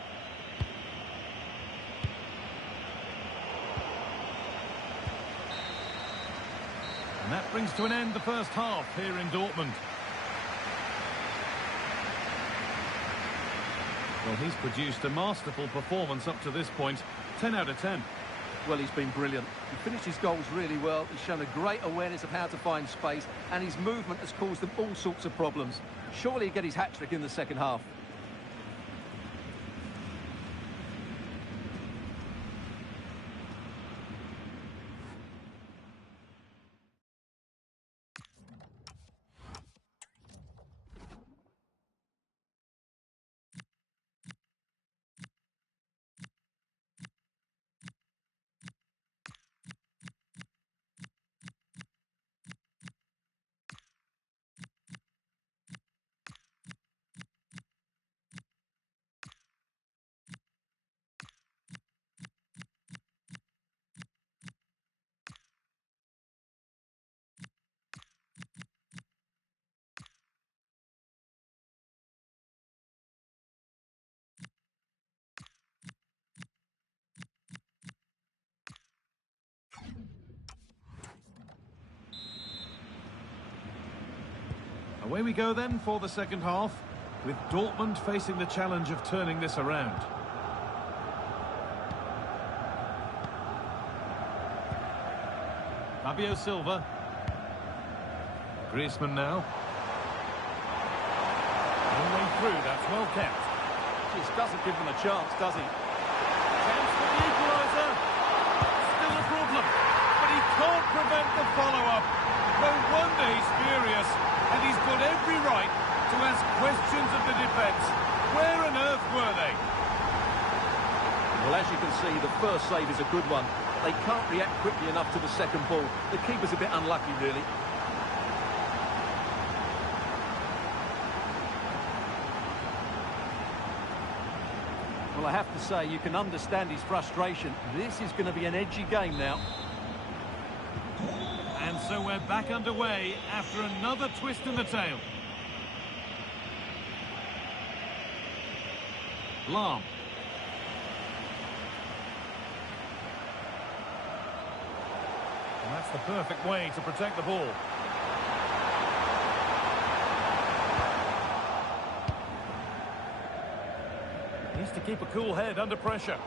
And that brings to an end the first half here in Dortmund. Well, he's produced a masterful performance up to this point. 10 out of 10. Well, he's been brilliant. He finished his goals really well. He's shown a great awareness of how to find space, and his movement has caused them all sorts of problems. Surely he'll get his hat-trick in the second half. Away we go then for the second half, with Dortmund facing the challenge of turning this around. Fabio Silva. Griezmann now. All the way through, that's well kept. Just doesn't give them a chance, does he? Chance for the equaliser. Still a problem, but he can't prevent the follow-up. No wonder he's furious, and he's got every right to ask questions of the defence. Where on earth were they? Well, as you can see, the first save is a good one. They can't react quickly enough to the second ball. The keeper's a bit unlucky, really. Well, I have to say, you can understand his frustration. This is going to be an edgy game now. And so we're back underway after another twist in the tail. Lahm. And that's the perfect way to protect the ball. Needs to keep a cool head under pressure.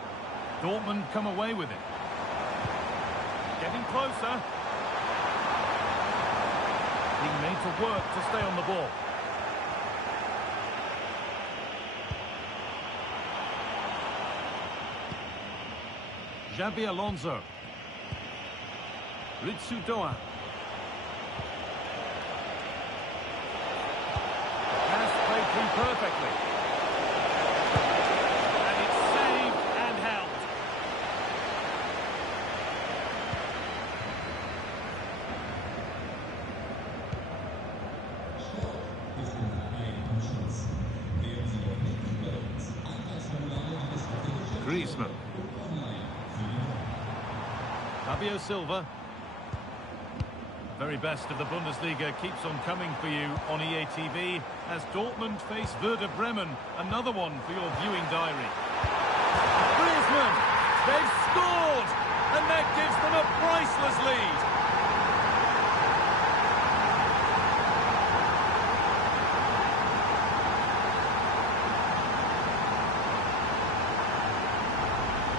Dortmund come away with it. Getting closer. Being made to work to stay on the ball. Xabi Alonso. Ritsudoa. Pass played through perfectly. And it's saved and held. Griezmann. Fabio Silva. Very best of the Bundesliga keeps on coming for you on EA TV as Dortmund face Werder Bremen, another one for your viewing diary. Griezmann, they've scored, and that gives them a priceless lead.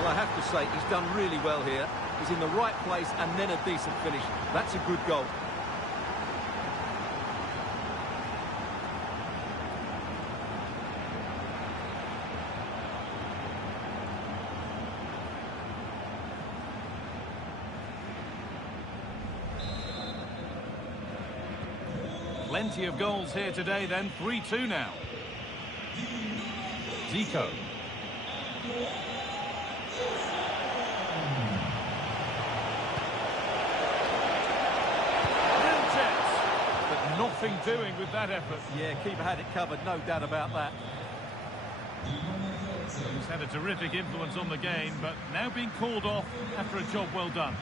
Well, I have to say, he's done really well here. He's in the right place and then a decent finish. That's a good goal. Plenty of goals here today then, 3-2 now. Zico. Nothing doing with that effort. Yeah, keeper had it covered, no doubt about that. He's had a terrific influence on the game, but now being called off after a job well done.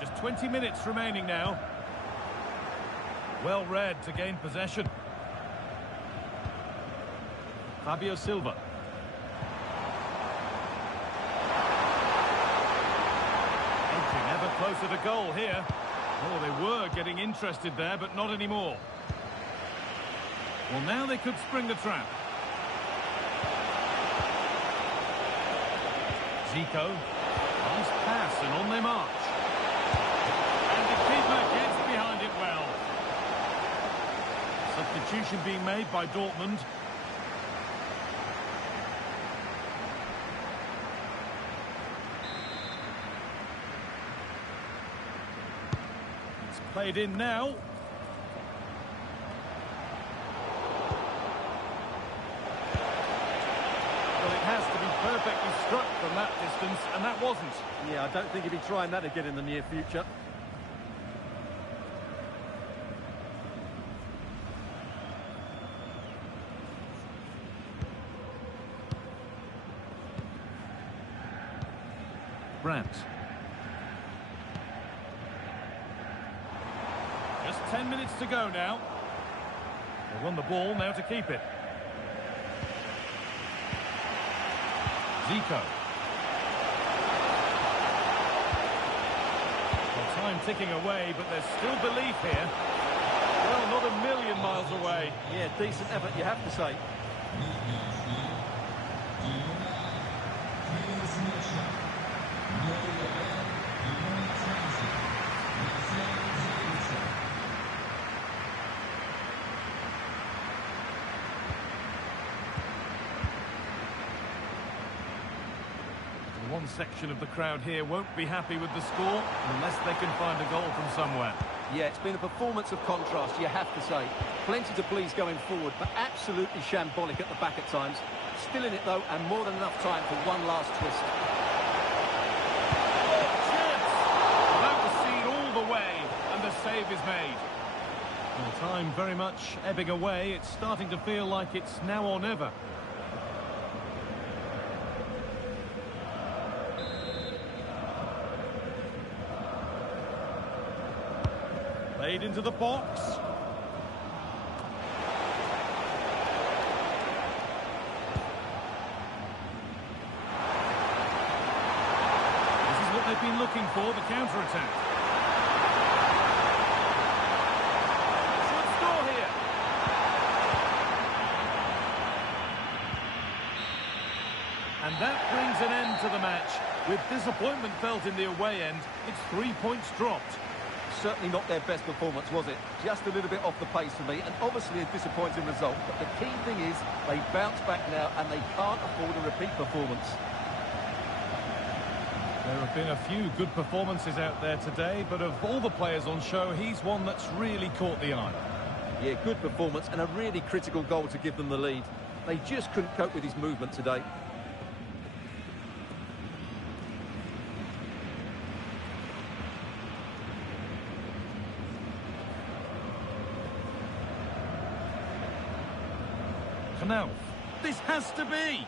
Just 20 minutes remaining now. Well read to gain possession. Fabio Silva. Edging ever closer to goal here. Oh, they were getting interested there, but not anymore. Well, now they could spring the trap. Zico. Nice pass and on they march. And the keeper gets behind it well. Substitution being made by Dortmund. It's played in now. Well, it has to be perfectly struck from that distance, and that wasn't. Yeah, I don't think he'll be trying that again in the near future. Brandt. Just 10 minutes to go now. They won the ball, now to keep it. Zico. Well, time ticking away, but there's still belief here. Well, not a million miles away. Yeah, decent effort, you have to say. One section of the crowd here won't be happy with the score unless they can find a goal from somewhere. Yeah, it's been a performance of contrast, you have to say. Plenty to please going forward, but absolutely shambolic at the back at times. Still in it, though, and more than enough time for one last twist. Chance! That was seen all the way, and the save is made. Well, time very much ebbing away. It's starting to feel like it's now or never. Played into the box. This is what they've been looking for, the counter-attack. Should score here. And that brings an end to the match. With disappointment felt in the away end, it's 3 points dropped. Certainly not their best performance, was it? Just a little bit off the pace for me, and obviously a disappointing result. But the key thing is they bounce back now, and they can't afford a repeat performance. There have been a few good performances out there today, but of all the players on show, he's one that's really caught the eye. Yeah, good performance and a really critical goal to give them the lead. They just couldn't cope with his movement today. Now, this has to be!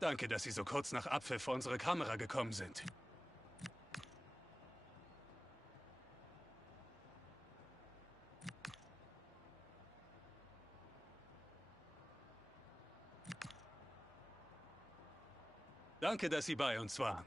Danke, dass Sie so kurz nach Abpfiff vor unsere Kamera gekommen sind. Danke, dass Sie bei uns waren.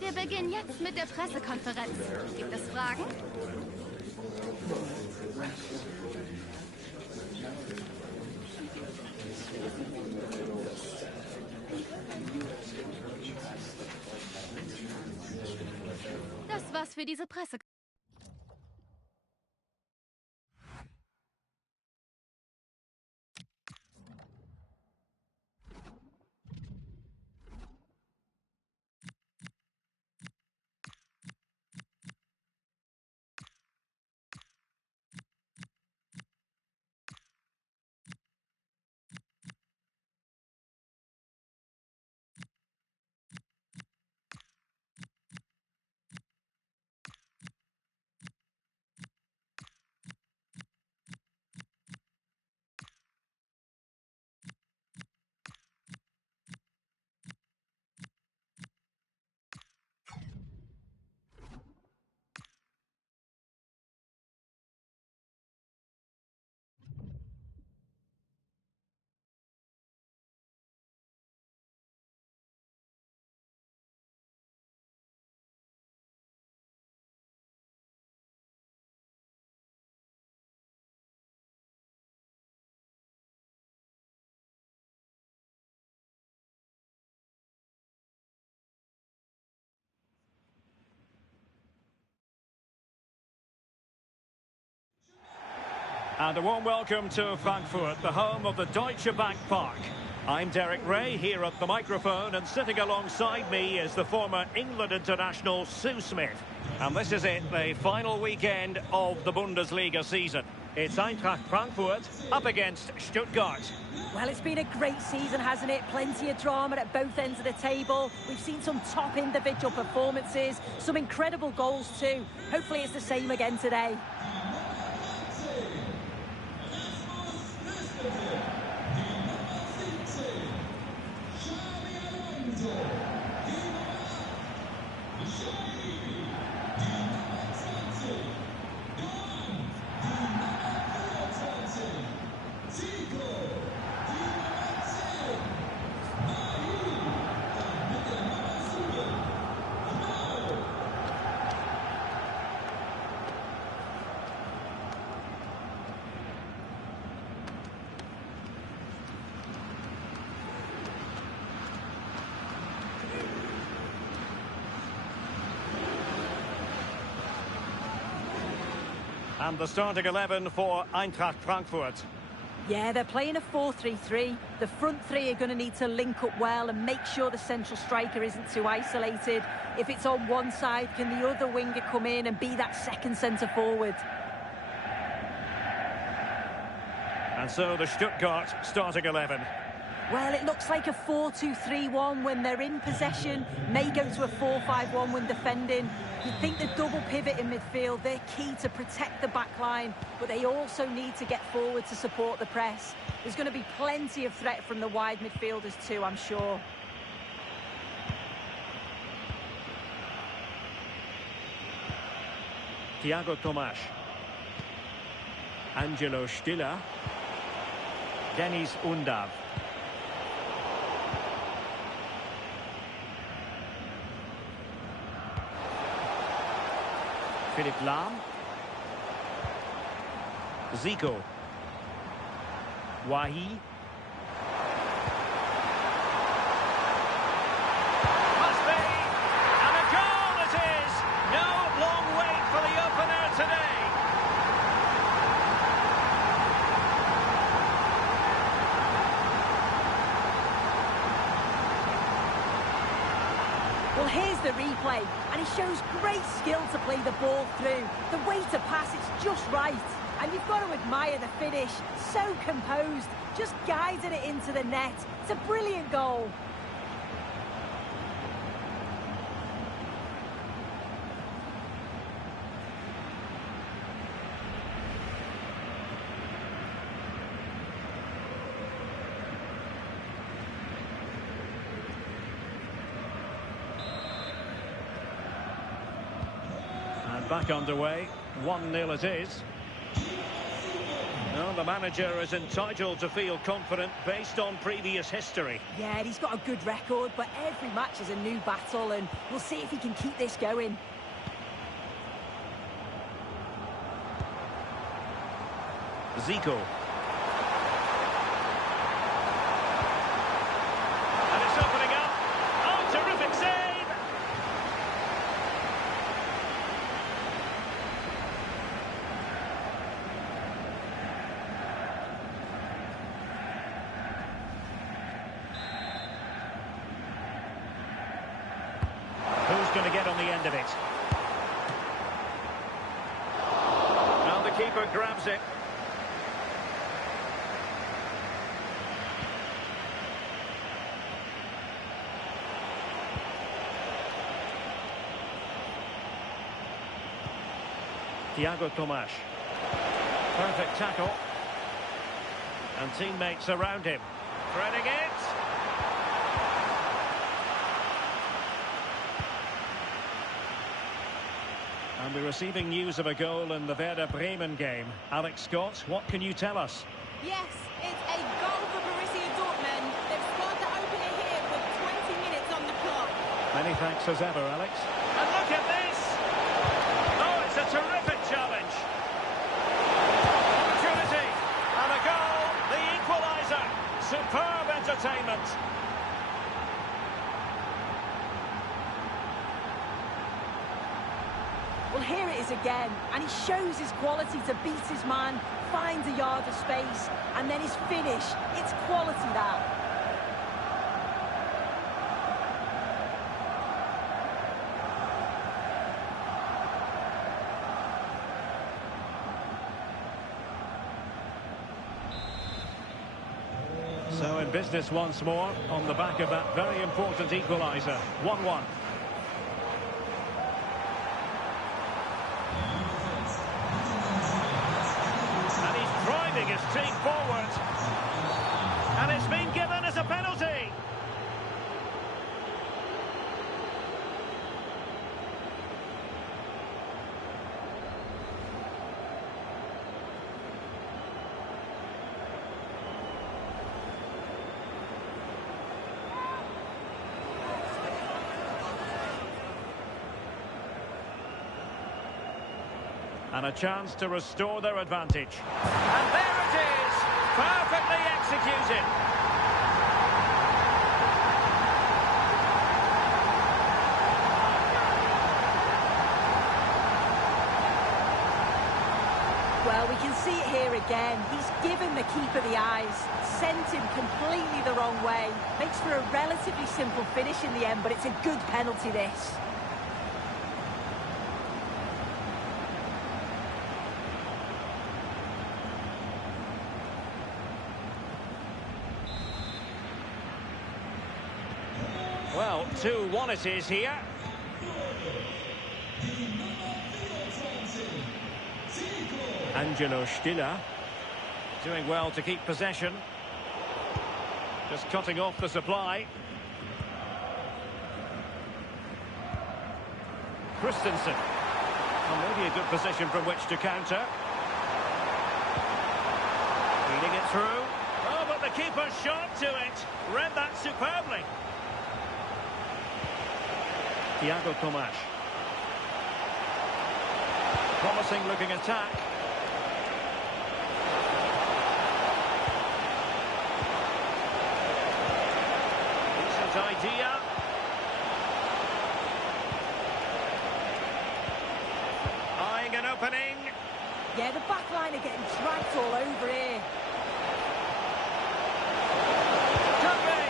Wir beginnen jetzt mit der Pressekonferenz. Gibt es Fragen? Das war's für diese Pressekonferenz. And a warm welcome to Frankfurt, the home of the Deutsche Bank Park. I'm Derek Ray here at the microphone, and sitting alongside me is the former England international Sue Smith. And this is it, the final weekend of the Bundesliga season. It's Eintracht Frankfurt up against Stuttgart. Well, it's been a great season, hasn't it? Plenty of drama at both ends of the table. We've seen some top individual performances, some incredible goals too. Hopefully it's the same again today. And the starting 11 for Eintracht Frankfurt. Yeah, they're playing a 4-3-3. The front three are going to need to link up well and make sure the central striker isn't too isolated. If it's on one side, can the other winger come in and be that second centre forward? And so the Stuttgart starting 11. Well, it looks like a 4-2-3-1 when they're in possession. May go to a 4-5-1 when defending. You think the double pivot in midfield, they're key to protect the back line, but they also need to get forward to support the press. There's going to be plenty of threat from the wide midfielders too, I'm sure. Thiago Tomas. Angelo Stiller. Dennis Undav. Philipp Lahm. Zico. Wahi. Must be. And a goal it is. No long wait for the opener today. Well, here's the replay, and it shows great skill to play the ball through. The way to pass, it's just right. And you've got to admire the finish. So composed, just guided it into the net. It's a brilliant goal. Back underway, 1-0 it is. Well, the manager is entitled to feel confident based on previous history. Yeah, he's got a good record, but every match is a new battle, and we'll see if he can keep this going. Zico. And it's opening up. Oh, terrific save! Who's going to get on the end of it? Now the keeper grabs it. Thiago Tomas. Perfect tackle. And teammates around him. Threading it. And we're receiving news of a goal in the Werder Bremen game. Alex Scott, what can you tell us? Yes, it's a goal for Borussia Dortmund. They've scored the opener here with 20 minutes on the clock. Many thanks as ever, Alex. And look at this! Oh, it's a terrific challenge. Opportunity. And a goal, the equaliser. Superb entertainment. Well, here it is again, and he shows his quality to beat his man, finds a yard of space, and then his finish. It's quality, that. So in business once more, on the back of that very important equaliser. 1-1. And he's driving his team forward. And it's been given as a penalty. And a chance to restore their advantage. And there it is! Perfectly executed. Well, we can see it here again. He's given the keeper the eyes, sent him completely the wrong way. Makes for a relatively simple finish in the end, but it's a good penalty, this. Well, 2-1 it is here. Angelo Stiller doing well to keep possession. Just cutting off the supply. Christensen. Well, maybe a good position from which to counter. Feeding it through. Oh, but the keeper shot to it. Read that superbly. Thiago Tomas. Promising looking attack. Decent idea. Eyeing an opening. Yeah, the back line are getting dragged all over here. Could be.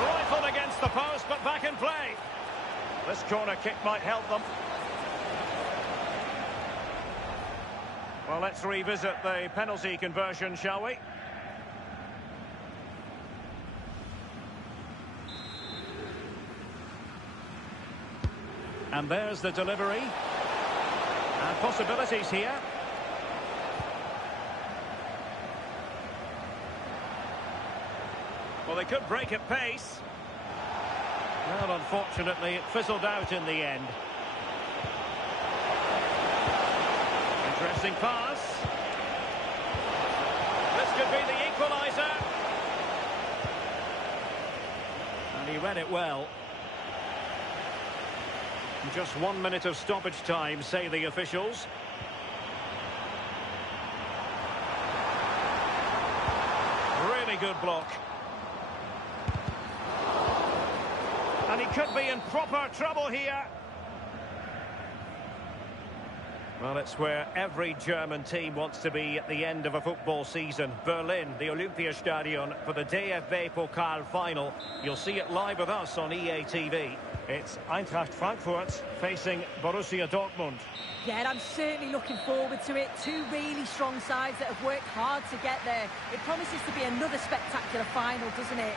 Rifled against the post, but back in play. This corner kick might help them. Well, let's revisit the penalty conversion, shall we? And there's the delivery. And possibilities here. Well, they could break at pace. Well, unfortunately, it fizzled out in the end. Interesting pass. This could be the equaliser. And he read it well. Just 1 minute of stoppage time, say the officials. Really good block. And he could be in proper trouble here. Well, it's where every German team wants to be at the end of a football season. Berlin, the Olympiastadion for the DFB Pokal final. You'll see it live with us on EA TV. It's Eintracht Frankfurt facing Borussia Dortmund. Yeah, I'm certainly looking forward to it. Two really strong sides that have worked hard to get there. It promises to be another spectacular final, doesn't it?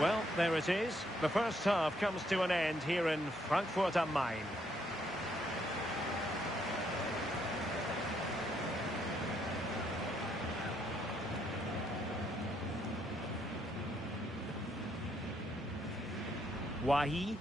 Well, there it is. The first half comes to an end here in Frankfurt am Main. Wahi.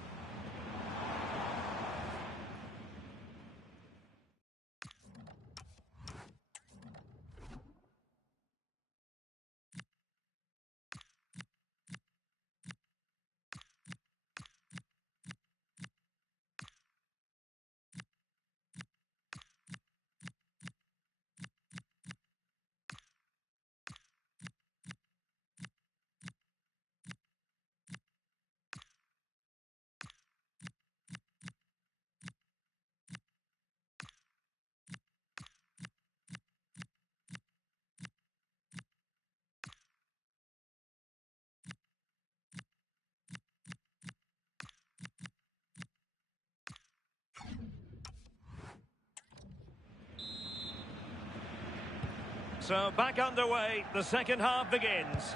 So back underway, the second half begins.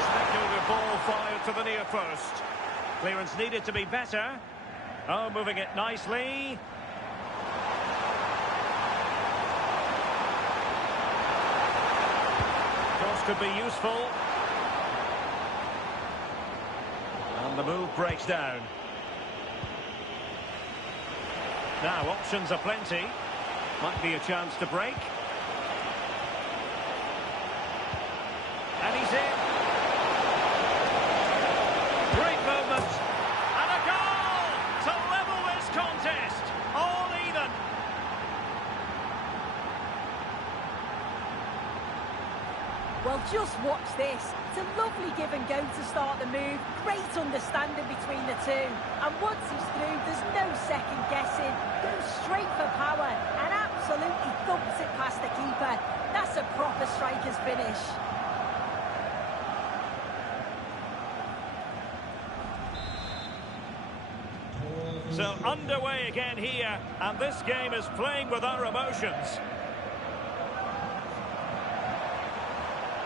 Speculative ball fired to the near post. Clearance needed to be better. Oh, moving it nicely. Cross could be useful. And the move breaks down. Now, options are plenty. Might be a chance to break. And he's in. Great movement. And a goal to level this contest. All even. Well, just watch this. It's a lovely give and go to start the move. Great understanding between the two. And once he's through, there's no second guessing. Goes straight for power and absolutely thumps it past the keeper. That's a proper striker's finish. So underway again here, and this game is playing with our emotions.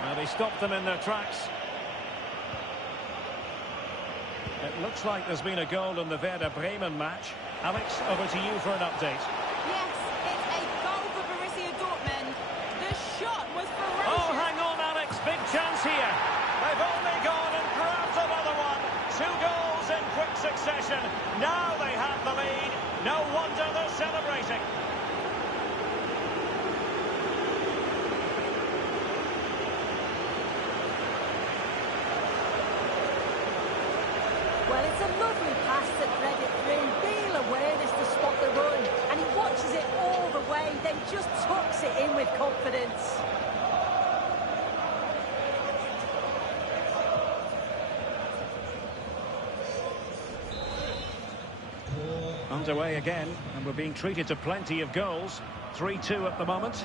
Well, they stopped them in their tracks. It looks like there's been a goal in the Werder Bremen match. Alex, over to you for an update. Yes, it's a goal for Borussia Dortmund. The shot was ferocious. Oh, hang on, Alex. Big chance here. They've only gone and grabbed another one. 2 goals in quick succession. Now they have the lead. No wonder they're celebrating. Well, it's a lovely pass to thread it through. Real awareness to spot the run. And he watches it all the way, then just tucks it in with confidence. Underway again, and we're being treated to plenty of goals. 3-2 at the moment.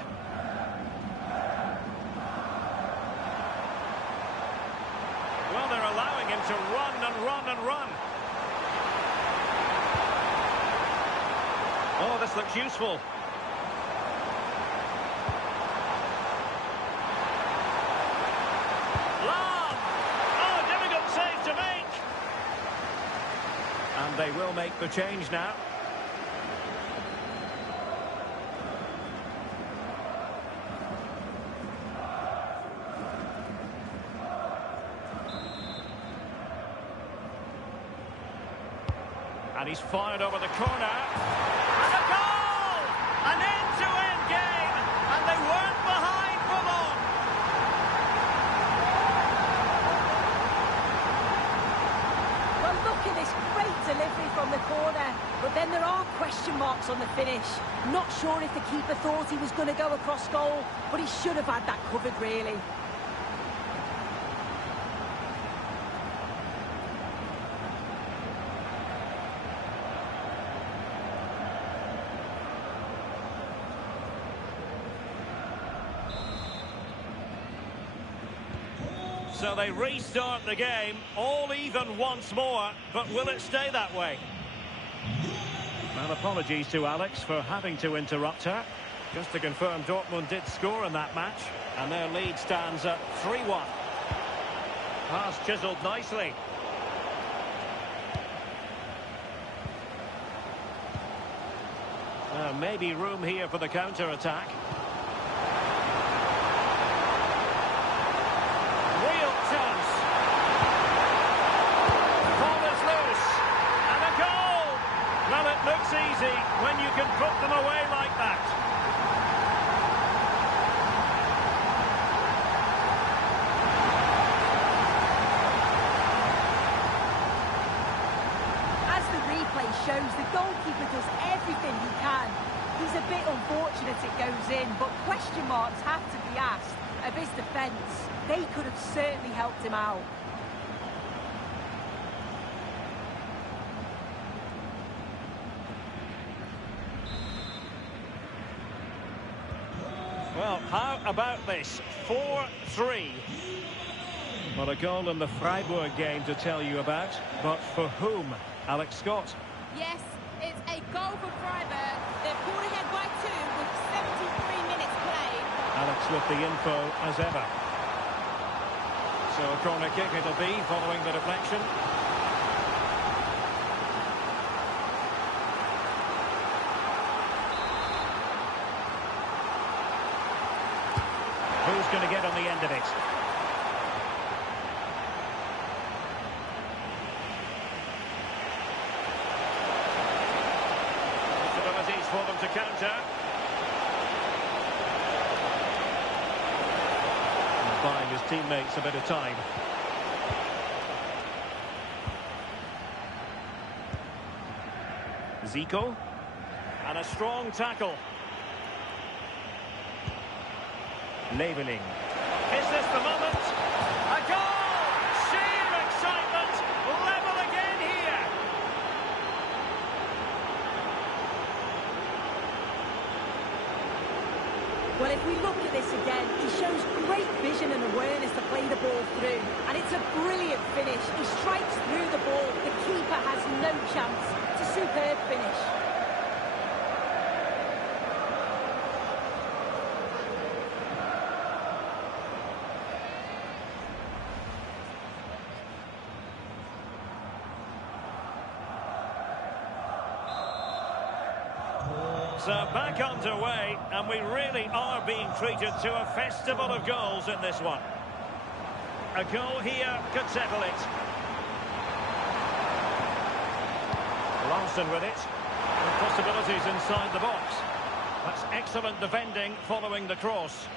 Well, they're allowing him to run and run and run. Oh, this looks useful. Long! Oh, difficult save to make. And they will make the change now. And he's fired over the corner. And a goal! An end-to-end game. And they weren't behind for long. Well, look at this great delivery from the corner. But then there are question marks on the finish. Not sure if the keeper thought he was going to go across goal, but he should have had that covered, really. So they restart the game, all even once more, but will it stay that way? Well, apologies to Alex for having to interrupt her. Just to confirm, Dortmund did score in that match, and their lead stands at 3-1. Pass chiselled nicely. Maybe room here for the counter-attack. Real chance. Ball is loose. And a goal. Well, it looks easy when you can put them away like that. As the replay shows, the goalkeeper does everything he can. He's a bit unfortunate it goes in, but question marks have to be asked of his defence. They could have certainly helped him out. Well, how about this? 4-3. Well, a goal in the Freiburg game to tell you about, but for whom? Alex Scott. Yes, it's a goal for Freiburg. They're pulled ahead by 2 with 73 minutes played. Alex with the info as ever. So a corner kick it'll be following the deflection. Who's going to get on the end of it? Possibilities for them to counter. And buying his teammates a bit of time. Zico. And a strong tackle. Leveling. Is this the moment? A goal! Sheer excitement! Level again here! Well, if we look at this again, he shows great vision and awareness to play the ball through. And it's a brilliant finish. He strikes through the ball. The keeper has no chance. It's a superb finish. So back underway, and we really are being treated to a festival of goals in this one. A goal here could settle it. Larson with it. And possibilities inside the box. That's excellent defending following the cross.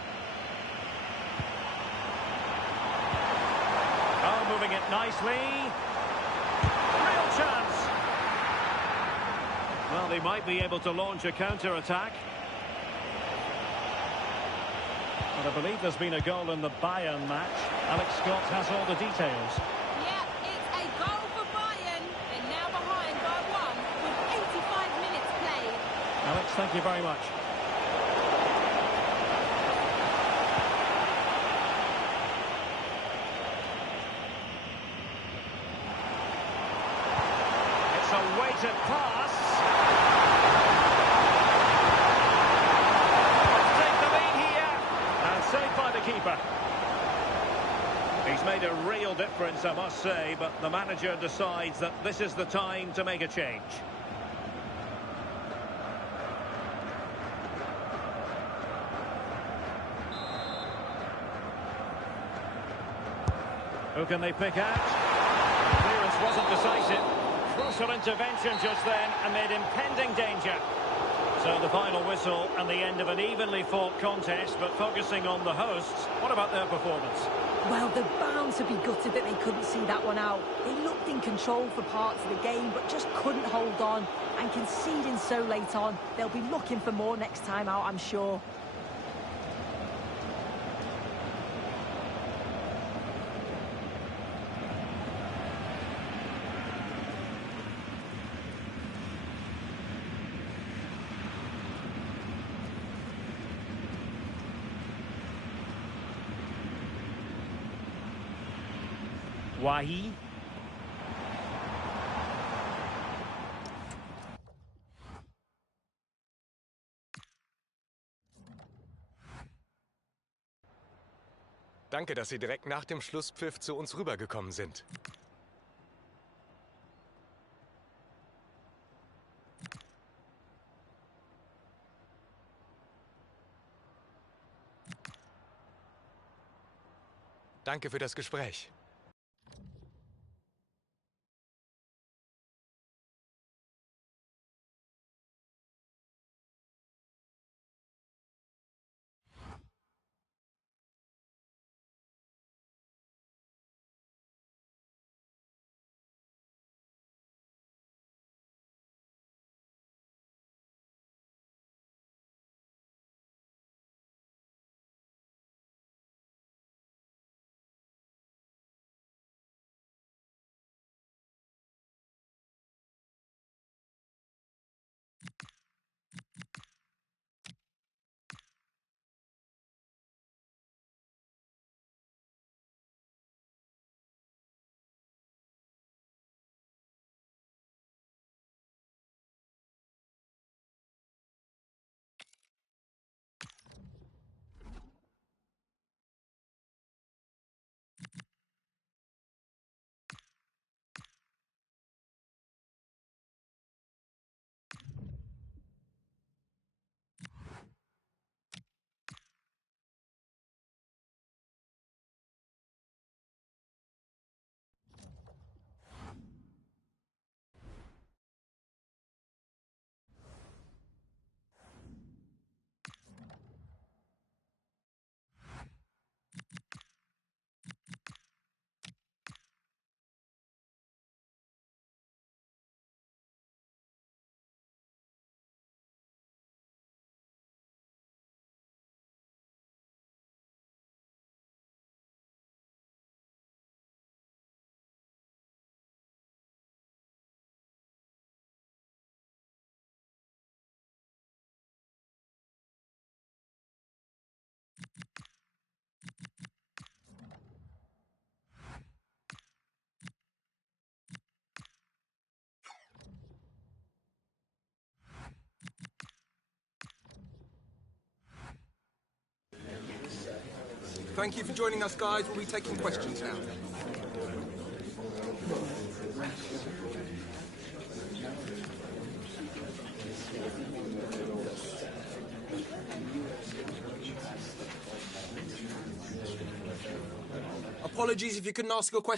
Oh, moving it nicely. Real chance. Well, they might be able to launch a counter-attack. But I believe there's been a goal in the Bayern match. Alex Scott has all the details. Yeah, it's a goal for Bayern. They're now behind by 1 with 85 minutes played. Alex, thank you very much. It's a weighted pass. Saved by the keeper. He's made a real difference, I must say, but the manager decides that this is the time to make a change. Who can they pick out? Clearance wasn't decisive. Crucial intervention just then amid impending danger. So the final whistle and the end of an evenly fought contest, but focusing on the hosts, what about their performance? Well, they're bound to be gutted that they couldn't see that one out. They looked in control for parts of the game, but just couldn't hold on. And conceding so late on, they'll be looking for more next time out, I'm sure. Wahi. Danke, dass Sie direkt nach dem Schlusspfiff zu uns rübergekommen sind. Danke für das Gespräch. Thank you for joining us, guys. We'll be taking questions now. Apologies if you couldn't ask a question.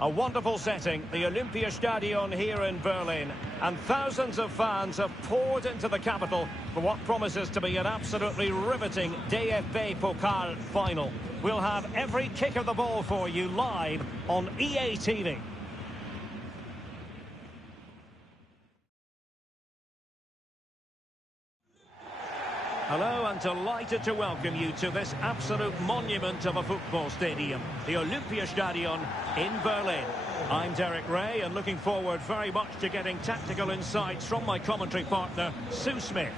A wonderful setting, the Olympiastadion here in Berlin. And thousands of fans have poured into the capital for what promises to be an absolutely riveting DFB Pokal final. We'll have every kick of the ball for you live on EA TV. Hello, and delighted to welcome you to this absolute monument of a football stadium, the Olympiastadion in Berlin. I'm Derek Ray, and looking forward very much to getting tactical insights from my commentary partner, Sue Smith.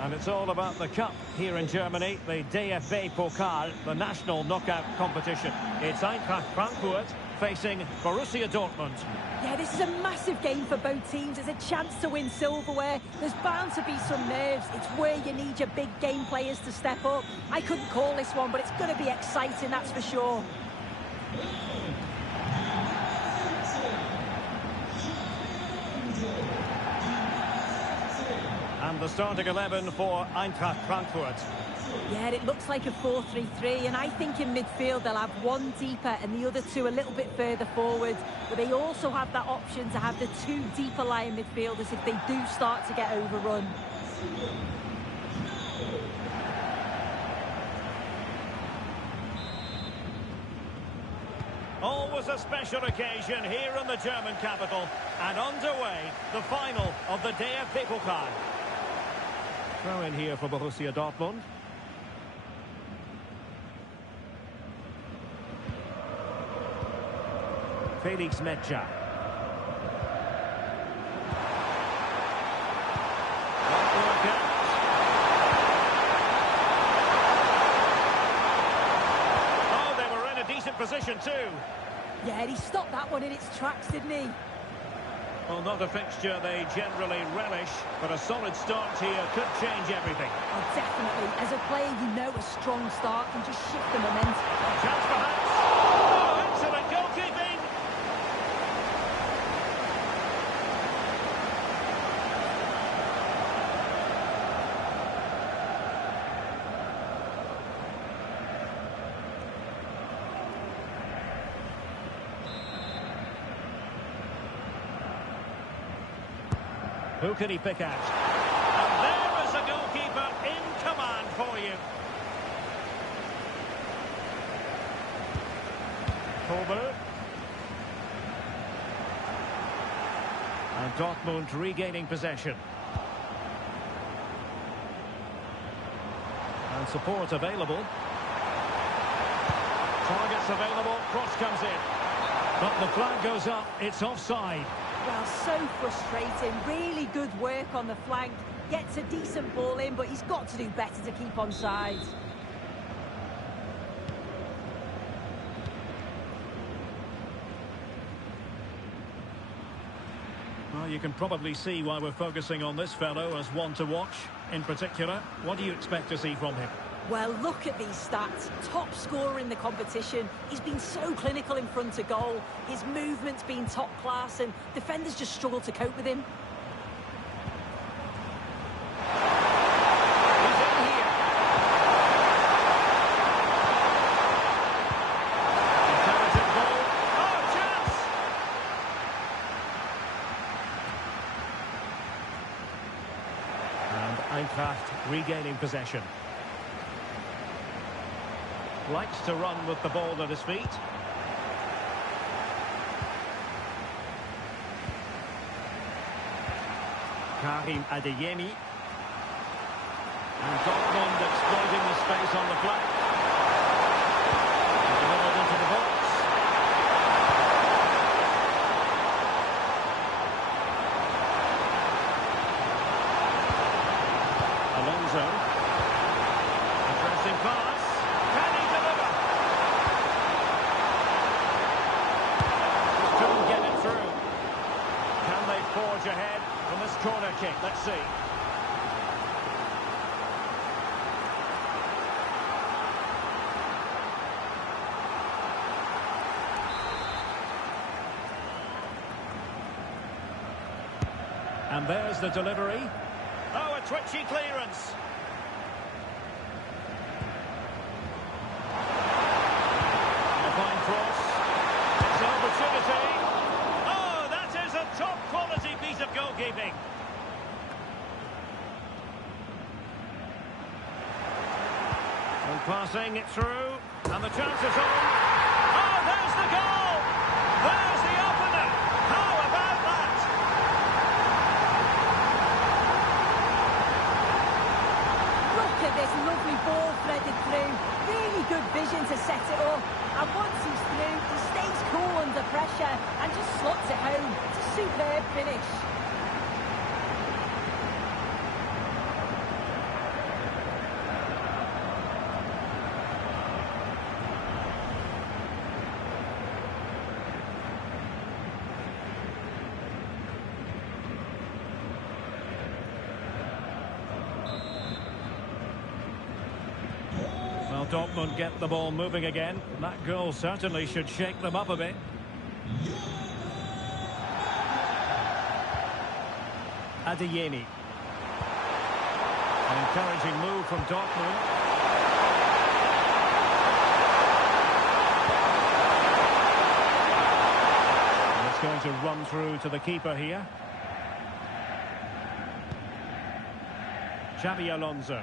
And it's all about the cup here in Germany, the DFB Pokal, the national knockout competition. It's Eintracht Frankfurt facing Borussia Dortmund. Yeah, this is a massive game for both teams. It's a chance to win silverware. There's bound to be some nerves. It's where you need your big game players to step up. I couldn't call this one, but it's going to be exciting, that's for sure. And the starting 11 for Eintracht Frankfurt. Yeah, it looks like a 4-3-3, and I think in midfield they'll have one deeper and the other two a little bit further forward. But they also have that option to have the two deeper lying midfielders if they do start to get overrun. Always a special occasion here in the German capital, and underway the final of the DFB Pokal. Throw in here for Borussia Dortmund. Felix Mecha. Oh, they were in a decent position too. Yeah, he stopped that one in its tracks, didn't he? Well, not a fixture they generally relish, but a solid start here could change everything. Oh, definitely. As a player, you know a strong start can just shift the momentum. Chance perhaps. Oh, excellent goalkeeping. Who can he pick out? And there is a goalkeeper in command for you. Kolber. And Dortmund regaining possession. And support available. Targets available. Cross comes in. But the flag goes up. It's offside. Well, so frustrating. Really good work on the flank. Gets a decent ball in, but he's got to do better to keep on side. Well, you can probably see why we're focusing on this fellow as one to watch. In particular, what do you expect to see from him? Well, look at these stats. Top scorer in the competition. He's been so clinical in front of goal. His movement's been top class, and defenders just struggle to cope with him. Eintracht regaining possession. Likes to run with the ball at his feet. Karim Adeyemi. And Dortmund exploiting the space on the flank. Delivered into the box. Alonso. Interesting pass. Can he deliver? Just couldn't get it through. Can they forge ahead from this corner kick? Let's see. And there's the delivery. Oh, a twitchy clearance. A fine cross. It's an opportunity. Oh, that is a top-quality piece of goalkeeping. And passing it through. And the chance is on. Oh, there's the goal! There's the opener! How about that? Look at this lovely ball threaded through. Really good vision to set it up. And once he's through, he stays cool under pressure and just slots it home. It's a superb finish. Well, Dortmund get the ball moving again. That goal certainly should shake them up a bit. Adeyemi. An encouraging move from Dortmund. And it's going to run through to the keeper here. Xabi Alonso.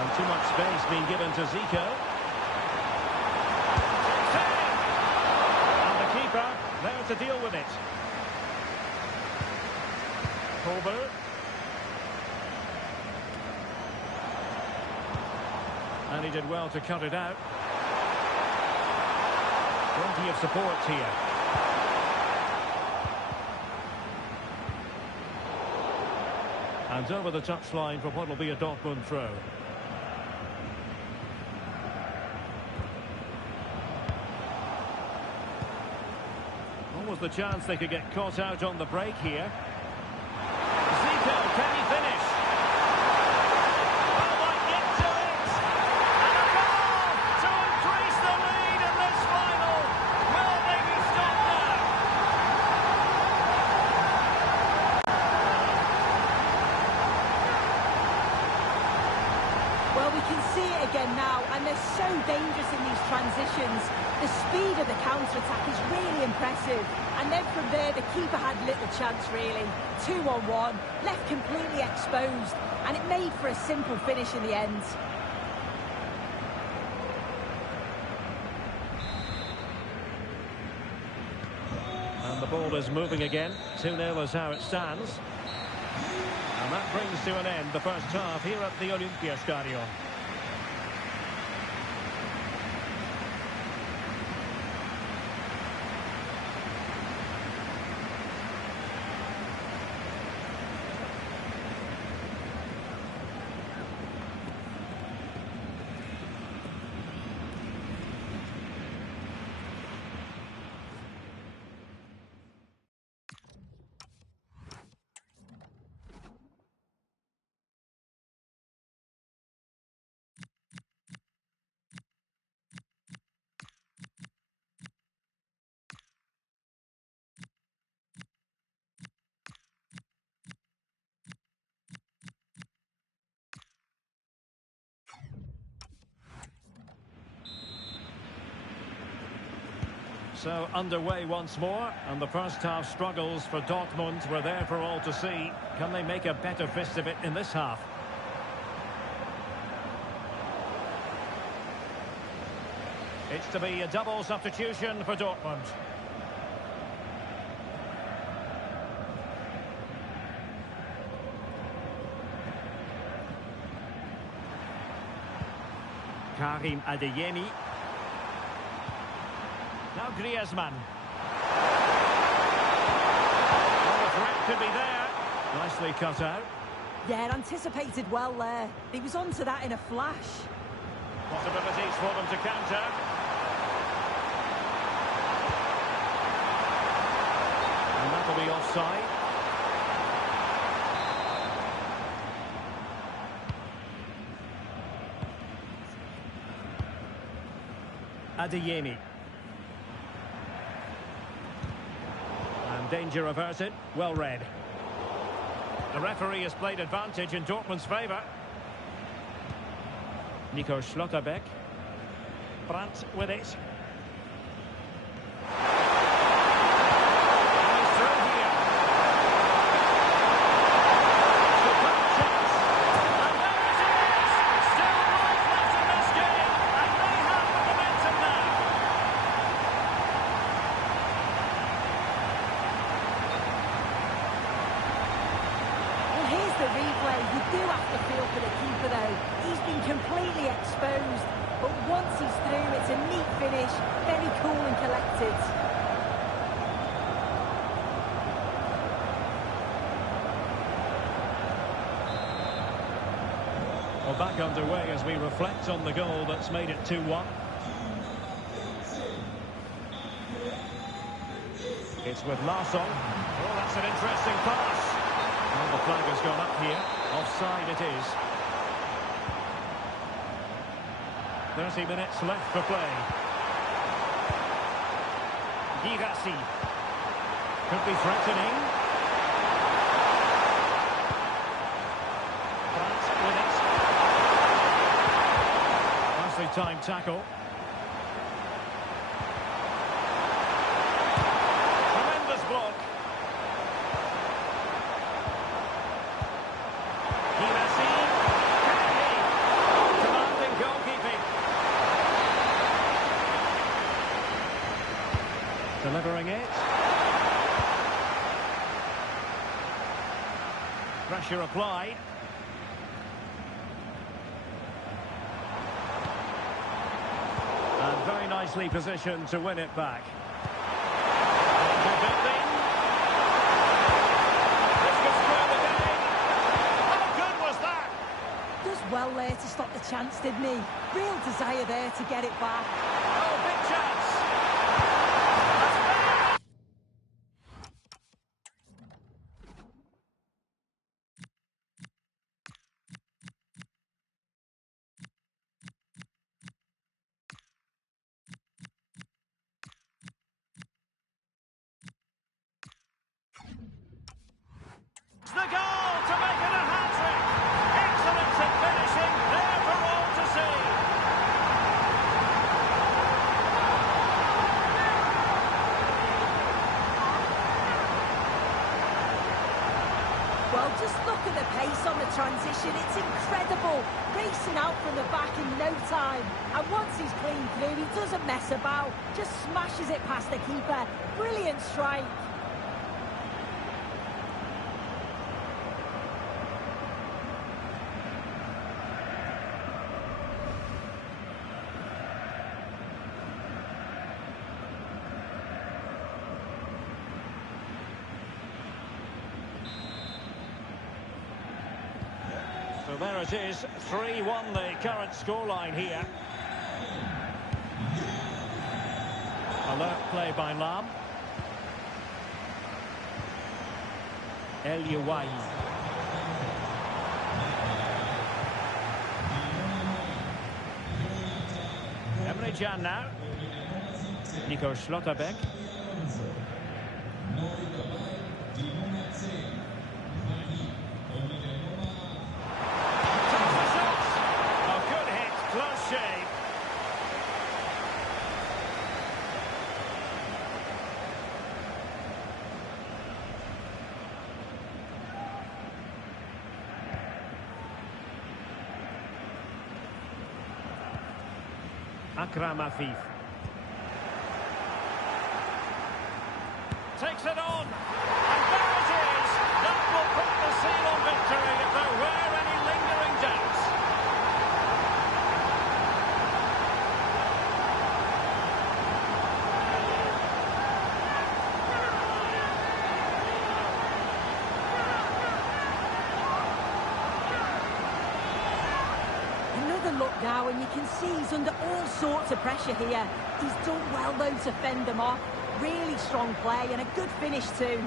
And too much space being given to Zico. And the keeper there to deal with it. Kolber. And he did well to cut it out. Plenty of support here. And over the touchline for what will be a Dortmund throw. Was the chance they could get caught out on the break here. Zico, can he finish? Oh, might get to it! And a goal to increase the lead in this final. Will they be stopped now? Well, we can see it again now, and they're so dangerous in these transitions. The speed of the counter-attack is really impressive. And then from there, the keeper had little chance, really. 2-on-1, left completely exposed. And it made for a simple finish in the end. And the ball is moving again. 2-0 is how it stands. And that brings to an end the first half here at the Olympiastadion. So underway once more, and the first half struggles for Dortmund were there for all to see. Can they make a better fist of it in this half? It's to be a double substitution for Dortmund. Karim Adeyemi. Now Griezmann. Well, the threat could be there. Nicely cut out. Yeah, anticipated well there. He was onto that in a flash. Possibilities for them to counter. And that'll be offside. Adeyemi. And danger averted. Well read. The referee has played advantage in Dortmund's favour. Nico Schlotterbeck. Brandt with it. And he's through here. Superb chance. And there it is! Still life left in this game, and they have the momentum now. Well, here's the replay. You do have to feel for the keeper, though. He's been completely exposed, but once he's through, it's a neat finish, very cool and collected. Well, back underway as we reflect on the goal that's made it 2-1. It's with Larsson. Oh, that's an interesting pass. Well, the flag has gone up here. Offside it is. 30 minutes left for play. Girassi. Could be threatening. Brandt with it. Nicely timed tackle. Tremendous block. Girassi. Commanding goalkeeping. Delivering it. Pressure applied. And very nicely positioned to win it back. Defending. This could square the game. How good was that? Does well there to stop the chance, didn't he? Real desire there to get it back. Oh, big chance. The goal to make it a hat-trick. Excellence in finishing, there for all to see. Well, just look at the pace on the transition. It's incredible. Racing out from the back in no time. And once he's clean through, he doesn't mess about. Just smashes it past the keeper. Brilliant strike. So there it is, 3-1 the current scoreline here. Alert play by Lam. El Youai. Emre Can now. Nico Schlotterbeck. Akram Afif. Takes it on. And there it is. That will put the seal on victory if there were any lingering doubts. Another look now, and you can see he's under all sorts of pressure here. He's done well, though, to fend them off. Really strong play and a good finish too.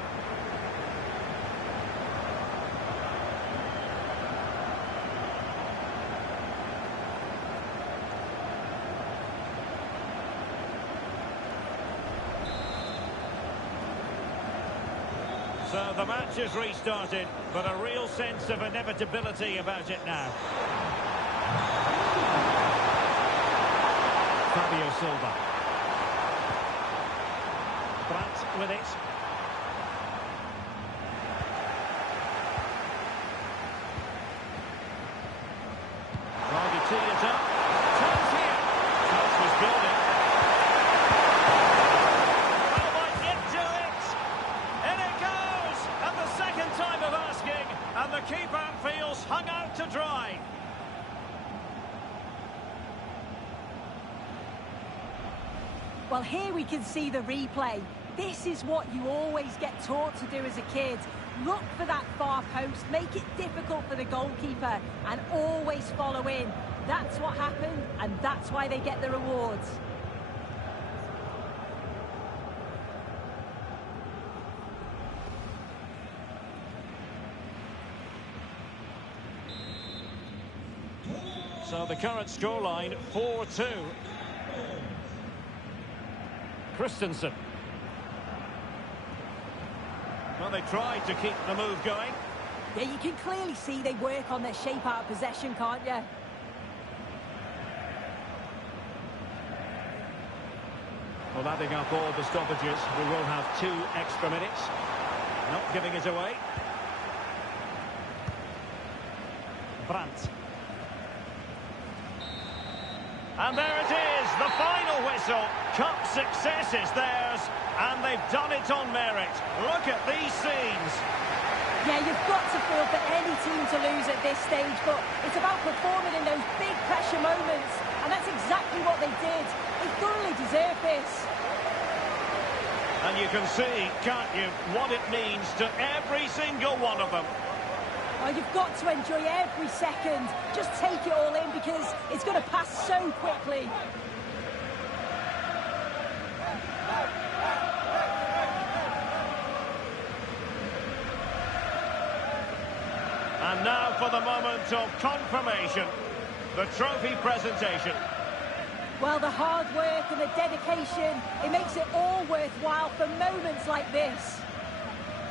So the match is restarted, but a real sense of inevitability about it now. Fabio Silva. Brandt with it. Vardy teed it up. Chance here. Chance was building. Oh, might get to it. In it goes. And the second time of asking. And the keeper feels hung out to dry. Well, here we can see the replay. This is what you always get taught to do as a kid. Look for that far post, make it difficult for the goalkeeper, and always follow in. That's what happened, and that's why they get the rewards. So the current scoreline, 4-2. Christensen. Well, they tried to keep the move going. Yeah, you can clearly see they work on their shape out of possession, can't you? Well, adding up all the stoppages, we will have 2 extra minutes. Not giving it away. Brandt. And there it is, the final whistle. Cup success is theirs, and they've done it on merit. Look at these scenes. Yeah, you've got to feel for any team to lose at this stage, but it's about performing in those big pressure moments, and that's exactly what they did. They thoroughly deserve this. And you can see, can't you, what it means to every single one of them. Well, you've got to enjoy every second. Just take it all in because it's going to pass so quickly. And now for the moment of confirmation, the trophy presentation. Well, the hard work and the dedication, it makes it all worthwhile for moments like this.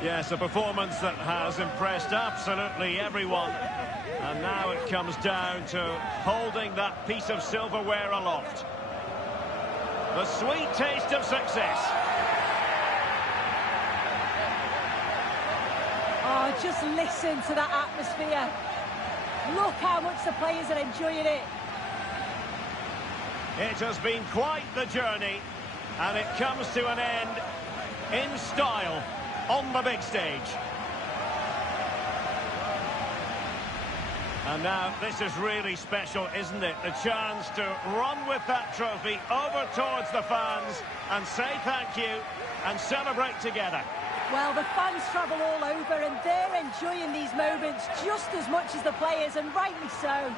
Yes, a performance that has impressed absolutely everyone. And now it comes down to holding that piece of silverware aloft. The sweet taste of success. Oh, just listen to that atmosphere. Look how much the players are enjoying it. It has been quite the journey, and it comes to an end in style on the big stage. And now this is really special, isn't it? The chance to run with that trophy over towards the fans and say thank you and celebrate together. Well, the fans travel all over and they're enjoying these moments just as much as the players, and rightly so.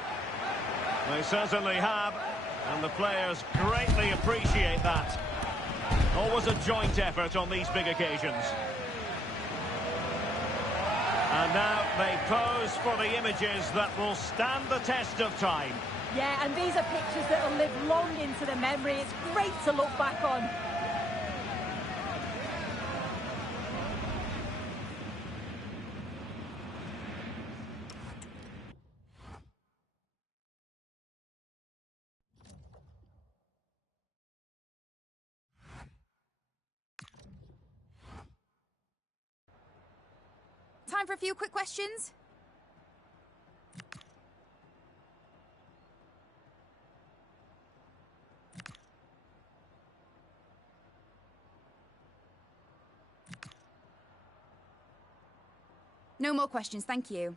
They certainly have, and the players greatly appreciate that. Always a joint effort on these big occasions. And now they pose for the images that will stand the test of time. Yeah, and these are pictures that will live long into the memory. It's great to look back on. Time for a few quick questions. No more questions, thank you.